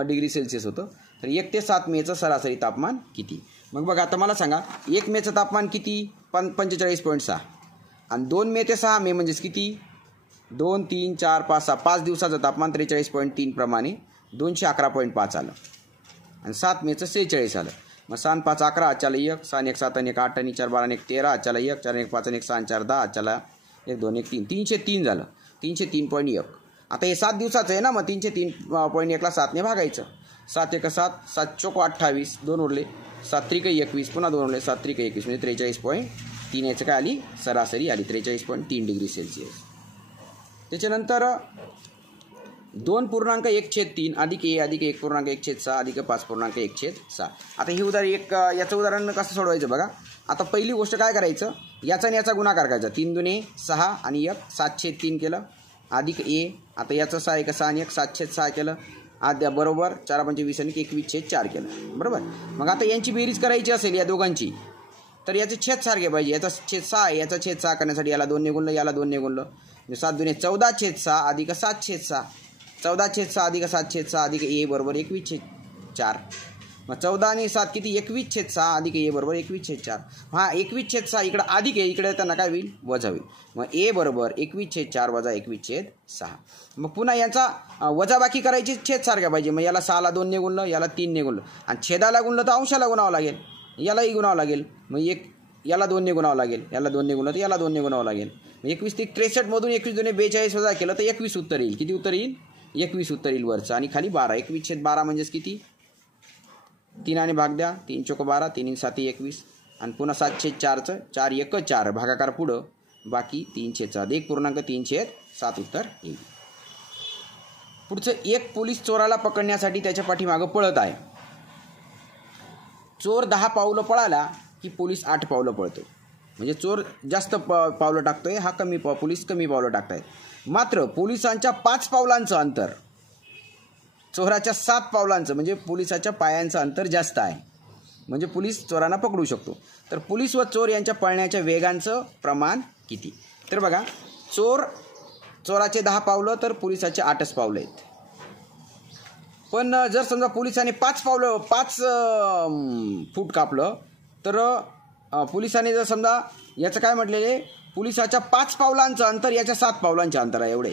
डिग्री सेल्सिअस होतं. तर 1 ते 7 मेचं सरासरी तापमान किती. मग बघा आता मला सांगा 1 मेचं तापमान किती 45.6 आणि 2 मे ते 6 मे म्हणजेच किती 2 3 4 5 6 5 दिवसाचं तापमान 43.3 प्रमाणे 211.5 आलं आणि 7 मेचं 46 आलं. मग 7 5 11 चला 1 6 1 7 1 8 आणि 4 12 1 13 चला 1 4 1 5 1 6 4 10 चला 1 2 1 3 303 झालं 303.1. आता हे 7 दिवसाचं आहे ना मग 303.1ला 7 ने भागायचं 7 1 7 7 चौक 28 2 उरले 7 त्रिक 21 पुन्हा 2 उरले 7 त्रिक 21 म्हणजे 43.3 याचं काय आली सरासरी आली 43.3 डिग्री सेल्सिअस. त्याच्यानंतर 2.1/3 अधिक ए अधिक 1.1/6 अधिक 5.1/6. आता ही याचं उदाहरण कसं सोडवायचं बघा. आता पहिली गोष्ट काय करायचं याचा आणि याचा गुणाकार करायचा 3 दुने 6 आणि 1 7/3 केलं अधिक ए आता याचं 6 1 6 आणि 1 7/6 केलं आद्या बरोबर 4 5 20 आणि 21/4 केलं बरोबर. मग आता यांची बेरीज करायची असेल या दोघांची तर याचे छेद सारखे पाहिजे. याचा छेद 6 आहे याचा छेद 6 करण्यासाठी याला 2 ने गुणलं याला 2 ने गुणलं 7 दुने 14/6 अधिक 7/6 14/6 अधिक 7/6 अधिक ए बरोबर 21/4. मग 14 आणि 7 किती 21/6 अधिक ए बरोबर 21/4. हा 21/6 इकडे अधिक आहे, इकडे त्यांना काय होईल वजा होईल. मग ए बरोबर 21/4 वजा 21/6. मग पुन्हा यांचा वजाबाकी करायची छेद सारख्या पाहिजे. मग याला 6ला 2 ने गुणलं, याला 3 ने गुणलं आणि छेदाला गुणलं तर अंशाला गुणावं लागेल, यालाही गुणावं लागेल. मग याला 2 ने गुणावं लागेल, याला 2 ने गुणलं तर याला 2 ने गुणावं लागेल. 21 ते 63 मधून 21 2 42 वजा केलं तर 21 उत्तर येईल. किती उत्तर येईल 21 उत्तर येईल वरचं. आणि खाली 12 21/12 म्हणजेच किती 3 आणि भाग द्या 3 चोक 12 3 7 21 आणि पुन्हा 7/4चं 4 1 4 भागाकार पुढं बाकी 3/7 1.3/7 उत्तर येईल. पुढचं एक पोलीस चोराला पकडण्यासाठी त्याच्या पाठीमागं पळत आहे. चोर 10 पावलं पळाला की पोलीस 8 पावलं पळतो. म्हणजे चोर जास्त पावलं टाकतोय, हा पोलीस कमी पावलं टाकतायत. मात्र पोलिसांच्या 5 पावलांचं अंतर चोराच्या 7 पावलांचं म्हणजे पोलिसाच्या पायांचं अंतर जास्त आहे. म्हणजे पोलीस चोरांना पकडू शकतो. तर पोलीस व चोर यांच्या पळण्याच्या वेगांचं प्रमाण किती. तर बघा चोराचे 10 पावलं तर पोलिसाचे 8च पावलं आहेत. पण जर समजा पोलिसाने 5 फूट कापलं तर पोलिसाने जर समजा याचं काय म्हटलेले पोलिसाच्या 5 पावलांचं अंतर याच्या 7 पावलांचं अंतर आहे एवढे.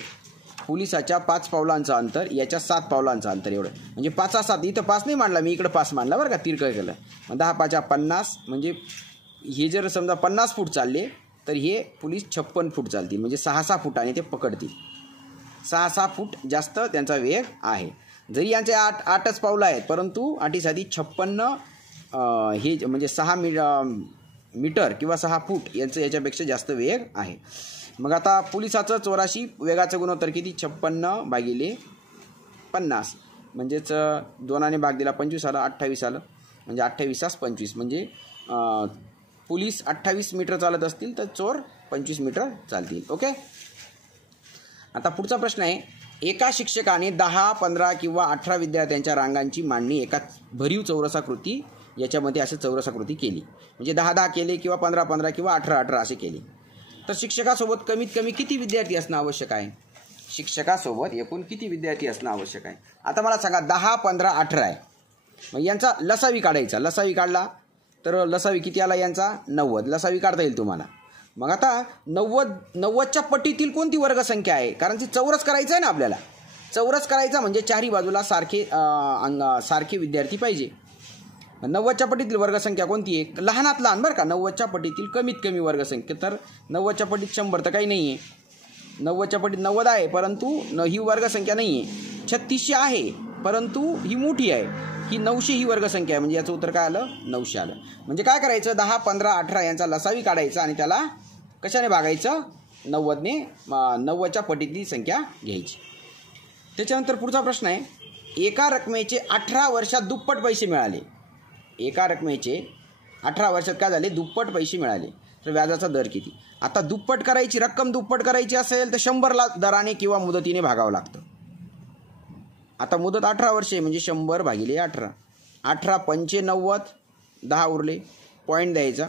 पोलिसाच्या 5 पावलांचं अंतर याच्या 7 पावलांचं अंतर एवढं. म्हणजे 5 7 इथं 5 नाही मांडला मी, इकडं 5 मांडला बरं का, तिरकं केलं. मग 10 5 50 म्हणजे हे जर समजा 50 फूट चालले तर हे पोलीस 56 फूट चालतील. म्हणजे 6-6 फुटाने ते पकडतील. 6-6 फूट जास्त त्यांचा वेग आहे. जरी यांचे 8च पावलं आहेत परंतु 8साठी 56 हे म्हणजे 6 मीटर किंवा 6 फूट याच्यापेक्षा जास्त वेग आहे. मग आता पोलिसाचं चोराशी वेगाचं गुणोत्तर किती 56/50 म्हणजेच 2ने भाग दिला 25 आलं 28 आलं. म्हणजे 28×25 म्हणजे पोलीस 28 मीटर चालत असतील तर चोर 25 मीटर चालतील. ओके. आता पुढचा प्रश्न आहे. एका शिक्षकाने 10 15 किंवा 18 विद्यार्थ्यांच्या रांगांची मांडणी एका भरीव चौरसाकृती याच्यामध्ये असं चौरसाकृती केली. म्हणजे 10-10 केले किंवा 15-15 किंवा 18-18 असे केले. तर शिक्षकासोबत कमीत कमी किती विद्यार्थी असणं आवश्यक आहे. शिक्षकासोबत एकूण किती विद्यार्थी असणं आवश्यक आहे. आता मला सांगा 10 15 18 आहे. मग यांचा लसावी काढायचा. लसावी काढला तर लसावी किती आला यांचा 90. लसावी काढता येईल तुम्हाला. मग आता 90च्या पटीतील कोणती वर्गसंख्या आहे. कारण ती चौरस करायचं आहे ना आपल्याला. चौरस करायचा म्हणजे चारही बाजूला सारखे विद्यार्थी पाहिजे. 90च्या पटीतील वर्गसंख्या कोणती आहे. लहानात लहान बरं का. 90च्या पटीतील कमीत कमी वर्गसंख्या तर 90च्या पटीत 100 तर काही नाही आहे. 90च्या पटीत 90 आहे परंतु ही वर्गसंख्या नाही आहे. 3600 आहे परंतु ही मोठी आहे. ही 900 ही वर्गसंख्या आहे. म्हणजे याचं उत्तर काय आलं 900 आलं. म्हणजे काय करायचं 10 15 18 यांचा लसावी काढायचा आणि त्याला कशाने भागायचं 90ने. 90च्या पटीतली संख्या घ्यायची. त्याच्यानंतर पुढचा प्रश्न आहे. एका रकमेचे 18 वर्षात दुप्पट पैसे मिळाले. एका रकमेचे 18 वर्षात काय झाले दुप्पट पैसे मिळाले तर व्याजाचा दर किती. आता दुप्पट करायची रक्कम दुप्पट करायची असेल तर 100ला दराने किंवा मुदतीने भागावं लागतं. आता मुदत 18 वर्षे म्हणजे 100/18. 18 पंचे 90 10 उरले पॉईंट द्यायचा.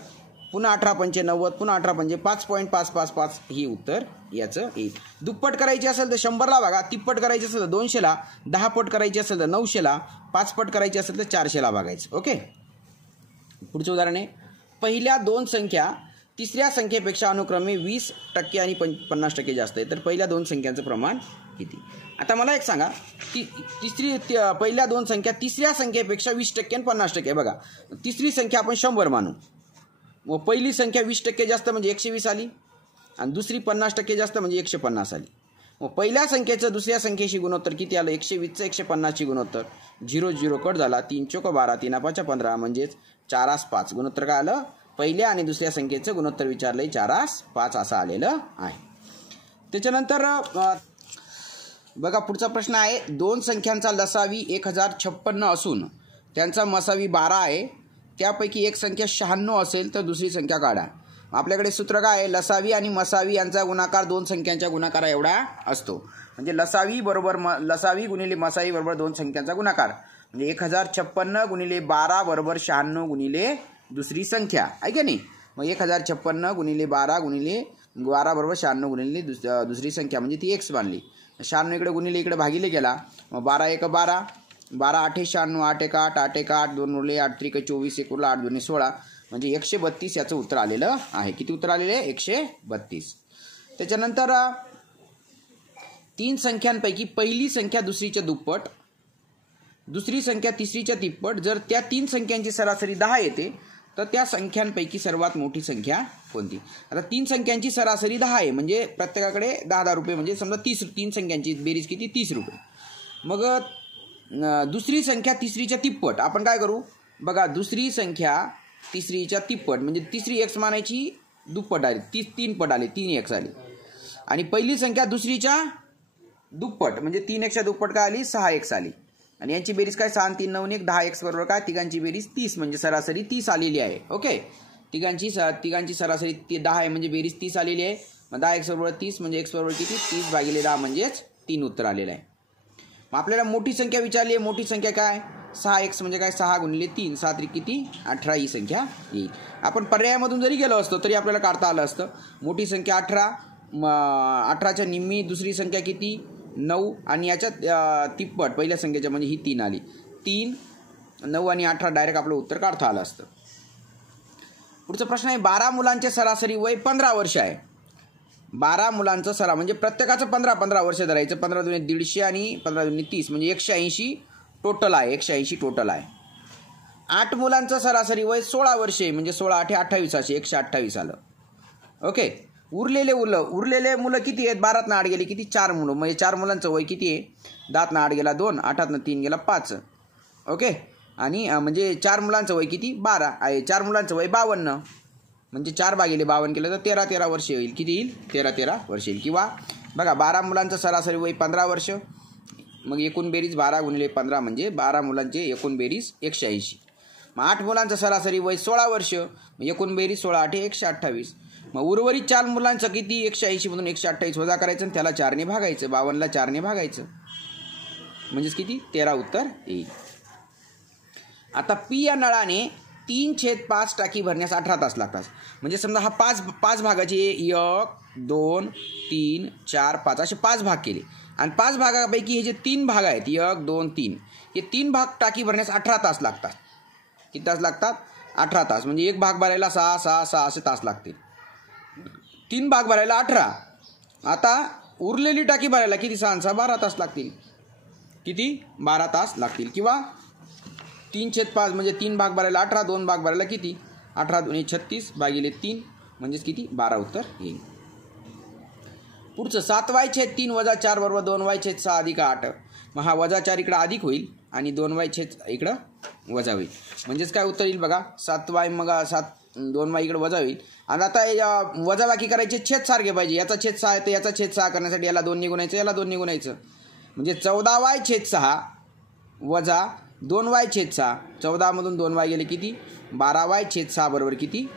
पुन्हा 18 पंचे 90 पुन्हा 18 पंचे 5.555 ही उत्तर याचं येईल. दुप्पट करायची असेल तर 100ला भागा. तिप्पट करायची असेल तर 200ला. 10 पट करायची असेल तर 900ला. 5 पट करायची असेल तर 400ला भागायचं. ओके. पुढचं उदाहरण आहे. पहिल्या 2 संख्या तिसऱ्या संख्येपेक्षा अनुक्रमे 20% आणि 50% जास्त आहे तर पहिल्या 2 संख्यांचं प्रमाण किती. आता मला एक सांगा की पहिल्या 2 संख्या तिसऱ्या संख्येपेक्षा 20% आणि 50% बघा. तिसरी संख्या आपण 100 मानू. मग पहिली संख्या 20% जास्त म्हणजे 120 आली आणि दुसरी 50% जास्त म्हणजे 150 आली. मग पहिल्या संख्येचं दुसऱ्या संख्येशी गुणोत्तर किती आलं 120चं 150ची गुणोत्तर 0 0 कट झाला. 3 चोक 12 3 5 15 म्हणजेच 4/5 गुणोत्तर काय आलं. पहिल्या आणि दुसऱ्या संख्येचं गुणोत्तर विचारलंय 4/5 असं आलेलं आहे. त्याच्यानंतर बघा पुढचा प्रश्न आहे. 2 संख्यांचा लसावी 1056 असून त्यांचा मसावी 12 आहे. त्यापैकी एक संख्या 96 असेल तर दुसरी संख्या काढा. आपल्याकडे सूत्र काय आहे. लसावी आणि मसावी यांचा गुणाकार 2 संख्यांच्या गुणाकारा एवढा असतो. म्हणजे लसावी बरोबर लसावी गुणिले मसावी बरोबर 2 संख्यांचा गुणाकार म्हणजे 1056 गुणिले 12 बरोबर 96 गुणिले दुसरी संख्या आहे की नाही. मग 1056 गुणिले 12 गुणिले 12 बरोबर 96 गुणिले दुसरी संख्या म्हणजे ती x मानली. 96 इकडे गुणिले इकडे भागिले गेला. मग 12 1 12 12 8 96, 8 1 8, 8 1 8, 2 उरले 8 3 24, 1 उरला 8 2 16, म्हणजे 132 याचं उत्तर आलेलं आहे. किती उत्तर आलेले आहे? 132. त्याच्यानंतर 3 संख्यांपैकी पहिली संख्या दुसरीच्या दुप्पट, दुसरी संख्या तिसरीच्या तिप्पट. जर त्या 3 संख्यांची सरासरी 10 येते तर त्या संख्यांपैकी सर्वात मोठी संख्या कोणती? आता 3 संख्यांची सरासरी 10 आहे म्हणजे प्रत्येकाकडे 10 रुपये, म्हणजे समजा 3 संख्यांची बेरीज किती? 30 रुपये. मग दुसरी संख्या तिसरीच्या तिप्पट. आपण काय करू बघा, दुसरी संख्या तिसरीच्या तिप्पट म्हणजे तिसरी एक्स मानायची दुप्पट आली, 3 पट आले, 3x आली. आणि पहिली संख्या दुसरीच्या दुप्पट म्हणजे 3x दुप्पट काय आली? 6x आली. आणि यांची बेरीज काय? 6 3 9 1 10x बरोबर काय? तिघांची बेरीज 30 म्हणजे सरासरी 30 आलेली आहे. ओके, तिघांची सरासरी 10 आहे म्हणजे बेरीज 30 आलेली आहे. मग 10x बरोबर 30 म्हणजे x बरोबर किती? 30 भागिले 10 म्हणजेच 3 उत्तर आलेलं आहे. मग आपल्याला मोठी संख्या विचारली आहे. मोठी संख्या काय? 6x म्हणजे काय? 6 गुणिले 3, 7 3 किती? 18 ही संख्या येईल. आपण पर्यायामधून जरी गेलो असतो तरी आपल्याला काढता आलं असतं. मोठी संख्या 18, 18च्या निम्मी दुसरी संख्या किती? 9 आणि याच्यात तिप्पट पहिल्या संख्येच्या म्हणजे ही 3 आली. 3 9 आणि 18 डायरेक्ट आपलं उत्तर काढता आलं असतं. पुढचा प्रश्न आहे, 12 मुलांचे सरासरी वय 15 वर्ष आहे. 12 मुलांचं सरा म्हणजे प्रत्येकाचं 15 वर्ष धरायचं. 15 दुने 150 आणि 15 दुने 30 म्हणजे 180 टोटल आहे. 180 टोटल आहे. 8 मुलांचं सरासरी वय 16 वर्षे म्हणजे 16 8 28 असे 128 आलं. ओके, उरलेले मुलं किती आहेत? 12 आठ गेले किती? 4 मुलं म्हणजे 4 मुलांचं वय किती आहे? 10 आठ गेला 2, 8 3 गेला 5. ओके, आणि म्हणजे 4 मुलांचं वय किती? 12 आहे. 4 मुलांचं वय 52 म्हणजे 4 भागिले 52 केलं तर 13 वर्ष येईल. किती येईल? 13 वर्ष येईल. किंवा बघा 12 मुलांचं सरासरी वय 15 वर्ष, मग एकूण बेरीज 12 गुणिले 15 म्हणजे 12 मुलांचे एकूण बेरीज 180. मग 8 मुलांचं सरासरी वय 16 वर्ष, मग एकूण बेरीज 16 8 128. मग उर्वरित 4 मुलांचं किती? 180 मधून 128 वजा करायचं आणि त्याला 4 ने भागायचं. 52ला 4 ने भागायचं म्हणजेच किती? 13 उत्तर येईल. आता पी या नळाने 3/5 टाकी भरण्यास 18 तास लागतात. म्हणजे समजा हा 5 भागाचे 1 2 3 4 5 असे 5 भाग केले आणि 5 भागापैकी हे जे 3 भाग आहेत 1 2 3 हे 3 भाग टाकी भरण्यास 18 तास लागतात. किती तास लागतात? 18 तास. म्हणजे एक भाग भरायला 6 6 6 असे तास लागतील. 3 भाग भरायला 18. आता उरलेली टाकी भरायला किती? 6 6 12 तास लागतील. किती? 12 तास लागतील. किंवा 3/5 म्हणजे 3 भाग भरायला 18, 2 भाग भरायला किती? 18 दुने 36 भागिले 3 म्हणजेच किती? 12 उत्तर येईल. पुढचं 7y/3 वजा 4 बरोबर 2y/6 अधिक 8. मग हा वजा 4 इकडं अधिक होईल आणि 2y इकडं वजा होईल. म्हणजेच काय उत्तर येईल बघा? 7y मग 2y इकडं वजा होईल. आणि आता वजाबाकी करायचे छेद सारखे पाहिजे. याचा छेद 6 आहे तर याचा छेद 6 करण्यासाठी याला 2 ने गुणायचं, याला 2 ने गुणायचं. म्हणजे 14y/6 वजा 2y/6. 14 मधून 2y गेले किती? 12y/6 बरोबर किती?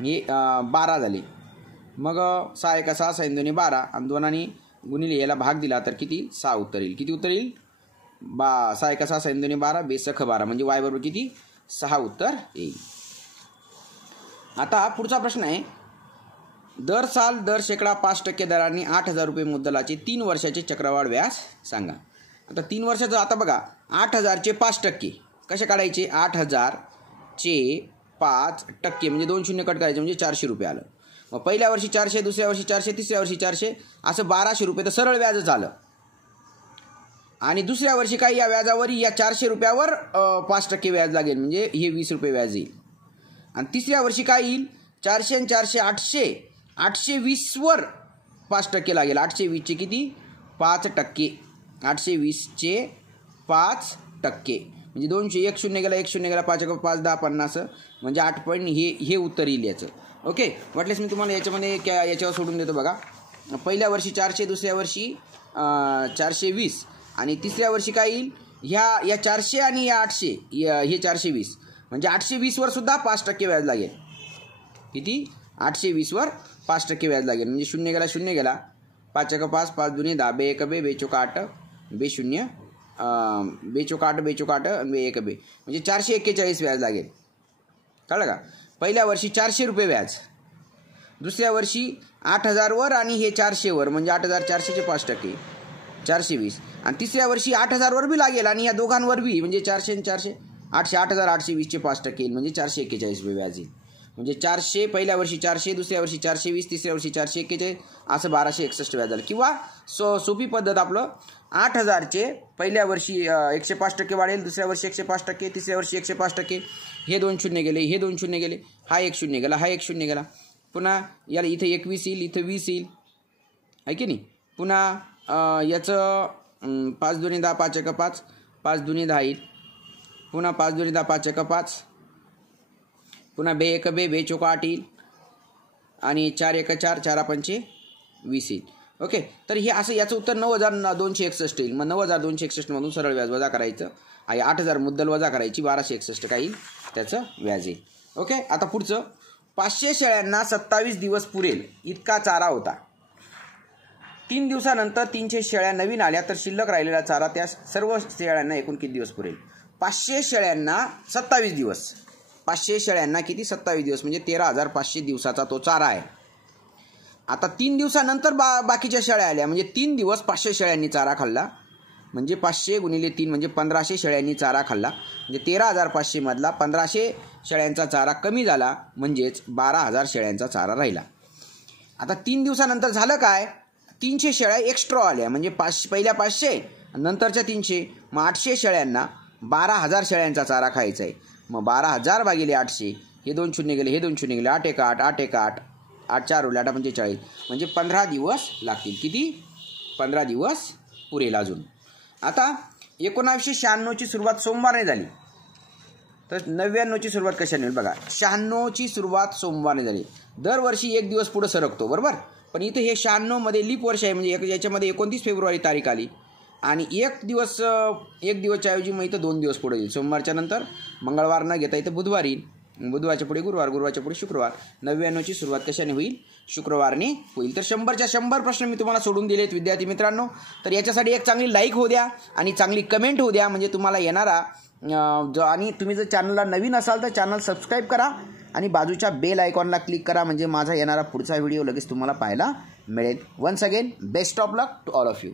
हे 12 झाले. मग 6 1 6 6 2 12 आणि 2 गुणिले याला भाग दिला तर किती? 6 उत्तर येईल. किती उत्तर येईल? 6 1 6 6 2 12 बेसख 12 म्हणजे y बरोबर किती? 6 उत्तर येईल. आता पुढचा प्रश्न आहे, दर साल दर शेकडा 5% दराने 8,000 रुपये मुद्दलाचे 3 वर्षाचे चक्रवाढ व्याज सांगा. आता 3 वर्षाचं आता बघा 8,000चे 5% कसे काढायचे? 8,000चे 5% म्हणजे 2 शून्य कट करायचे म्हणजे 400 रुपये आलं. मग पहिल्या वर्षी 400, दुसऱ्या वर्षी 400, तिसऱ्या वर्षी 400 असं 1200 रुपये तर सरळ व्याजच आलं. आणि दुसऱ्या वर्षी काही या व्याजावर या 400 रुपयावर 5% व्याज लागेल म्हणजे हे 20 रुपये व्याज येईल. आणि तिसऱ्या वर्षी काय येईल? 400 आणि 400 820वर 5% लागेल. 820चे किती? 5%. 820चे 5% म्हणजे 200 1 शून्य गेला 1 शून्य गेला 5 5 10 50 म्हणजे 8 पॉईंट हे उत्तर येईल याचं. ओके, वाटल्यास मी तुम्हाला याच्यामध्ये याच्यावर सोडून देतो बघा. पहिल्या वर्षी 400, दुसऱ्या वर्षी 420 आणि तिसऱ्या वर्षी काय येईल? या 400 आणि या 800 हे 420 म्हणजे 820वर सुद्धा 5% व्याज लागेल. किती? 820वर 5% व्याज लागेल म्हणजे 0 गेला 0 गेला 5 5 5 2 10 बे 1 बे बे 4 8 बे 0 बे 4 8 बे 4 8 बे 1 बे म्हणजे 441 व्याज लागेल. कळलं का? पहिल्या वर्षी 400 रुपये व्याज, दुसऱ्या वर्षी 8,000वर आणि हे 400वर म्हणजे 8,400चे 5%. 420 आणि तिसऱ्या वर्षी 8,000वर बी लागेल आणि या दोघांवर बी म्हणजे 400 आणि 400 800 8,820चे 5% येईल म्हणजे 441 रुपये व्याज येईल. म्हणजे 400 पहिल्या वर्षी 400, दुसऱ्या वर्षी 420, तिसऱ्या वर्षी 441 असं 1261 व्याज झालं. किंवा सोपी पद्धत आपलं 8,000चे पहिल्या वर्षी 105% वाढेल, दुसऱ्या वर्षी 105%, तिसऱ्या वर्षी 105%. हे 2 शून्य गेले, हे 2 शून्य गेले, हा 1 शून्य गेला, हा 1 शून्य गेला. पुन्हा याला इथे 21 येईल, इथं 20 येईल आहे की नाही. पुन्हा याचं 5 2 10 5 1 5, 5 2 10 येईल. पुन्हा 5 2 10 5 1 5, पुन्हा 2 1 2 2 चौका 8 येईल आणि 4 1 4 4 5 20 येईल. ओके, तर हे असं याचं उत्तर 9,261 येईल. मग 9,261 मधून सरळ व्याज वजा करायचं आणि 8,000 मुद्दल वजा करायची, 1261 काय येईल त्याचं व्याज येईल. ओके, आता पुढचं 500 शेळ्यांना 27 दिवस पुरेल इतका चारा होता. 3 दिवसानंतर 300 शेळ्या नवीन आल्या तर शिल्लक राहिलेला चारा त्या सर्व शेळ्यांना एकूण किती दिवस पुरेल? 500 शेळ्यांना 27 दिवस, 500 शेळ्यांना किती 27 दिवस म्हणजे 13,500 दिवसाचा तो चारा आहे. आता 3 दिवसानंतर बाकीच्या शेळ्या आल्या म्हणजे 3 दिवस 500 शेळ्यांनी चारा खाल्ला म्हणजे 500 गुणिले 3 म्हणजे 1,500 शेळ्यांनी चारा खाल्ला म्हणजे 13,500 मधला 1,500 शेळ्यांचा चारा कमी झाला म्हणजेच 12,000 शेळ्यांचा चारा राहिला. आता 3 दिवसानंतर झालं काय, 300 शेळ्या एक्स्ट्रा आल्या म्हणजे पहिल्या 500 नंतरच्या 300, मग 800 शेळ्यांना 12,000 शेळ्यांचा चारा खायचा आहे. मग 12,000 भागिले 800, हे 2 शून्य गेले, हे 2 शून्य गेले, 8 1 8 8 1 8 8 4 उरले 8 45 म्हणजे 15 दिवस लागतील. किती? 15 दिवस पुरेल अजून. आता 1996ची सुरुवात सोमवारने झाली तर 99ची सुरुवात कशाने होईल बघा. 96ची सुरुवात सोमवारने झाली. दरवर्षी 1 दिवस पुढे सरकतो बरोबर, पण इथे हे 96 मध्ये लीप वर्ष आहे म्हणजे याच्यामध्ये 29 फेब्रुवारी तारीख आली आणि एक दिवसच्या ऐवजी मग इथं 2 दिवस पुढे येईल. सोमवारच्या नंतर मंगळवार न घेता इथं बुधवार येईल, बुधवारच्या पुढे गुरुवार, गुरुवारच्या पुढे शुक्रवार. 99ची सुरुवात कशाने होईल? शुक्रवारने होईल. तर 100च्या 100 प्रश्न मी तुम्हाला सोडून दिलेत विद्यार्थी मित्रांनो. तर याच्यासाठी एक चांगली लाईक होऊ द्या आणि चांगली कमेंट होऊ द्या म्हणजे तुम्हाला येणारा आणि तुम्ही जर चॅनलला नवीन असाल तर चॅनल सबस्क्राईब करा आणि बाजूच्या बेल आयकॉनला क्लिक करा म्हणजे माझा येणारा पुढचा व्हिडिओ लगेच तुम्हाला पाहायला मिळेल. Once again best of luck to all of you.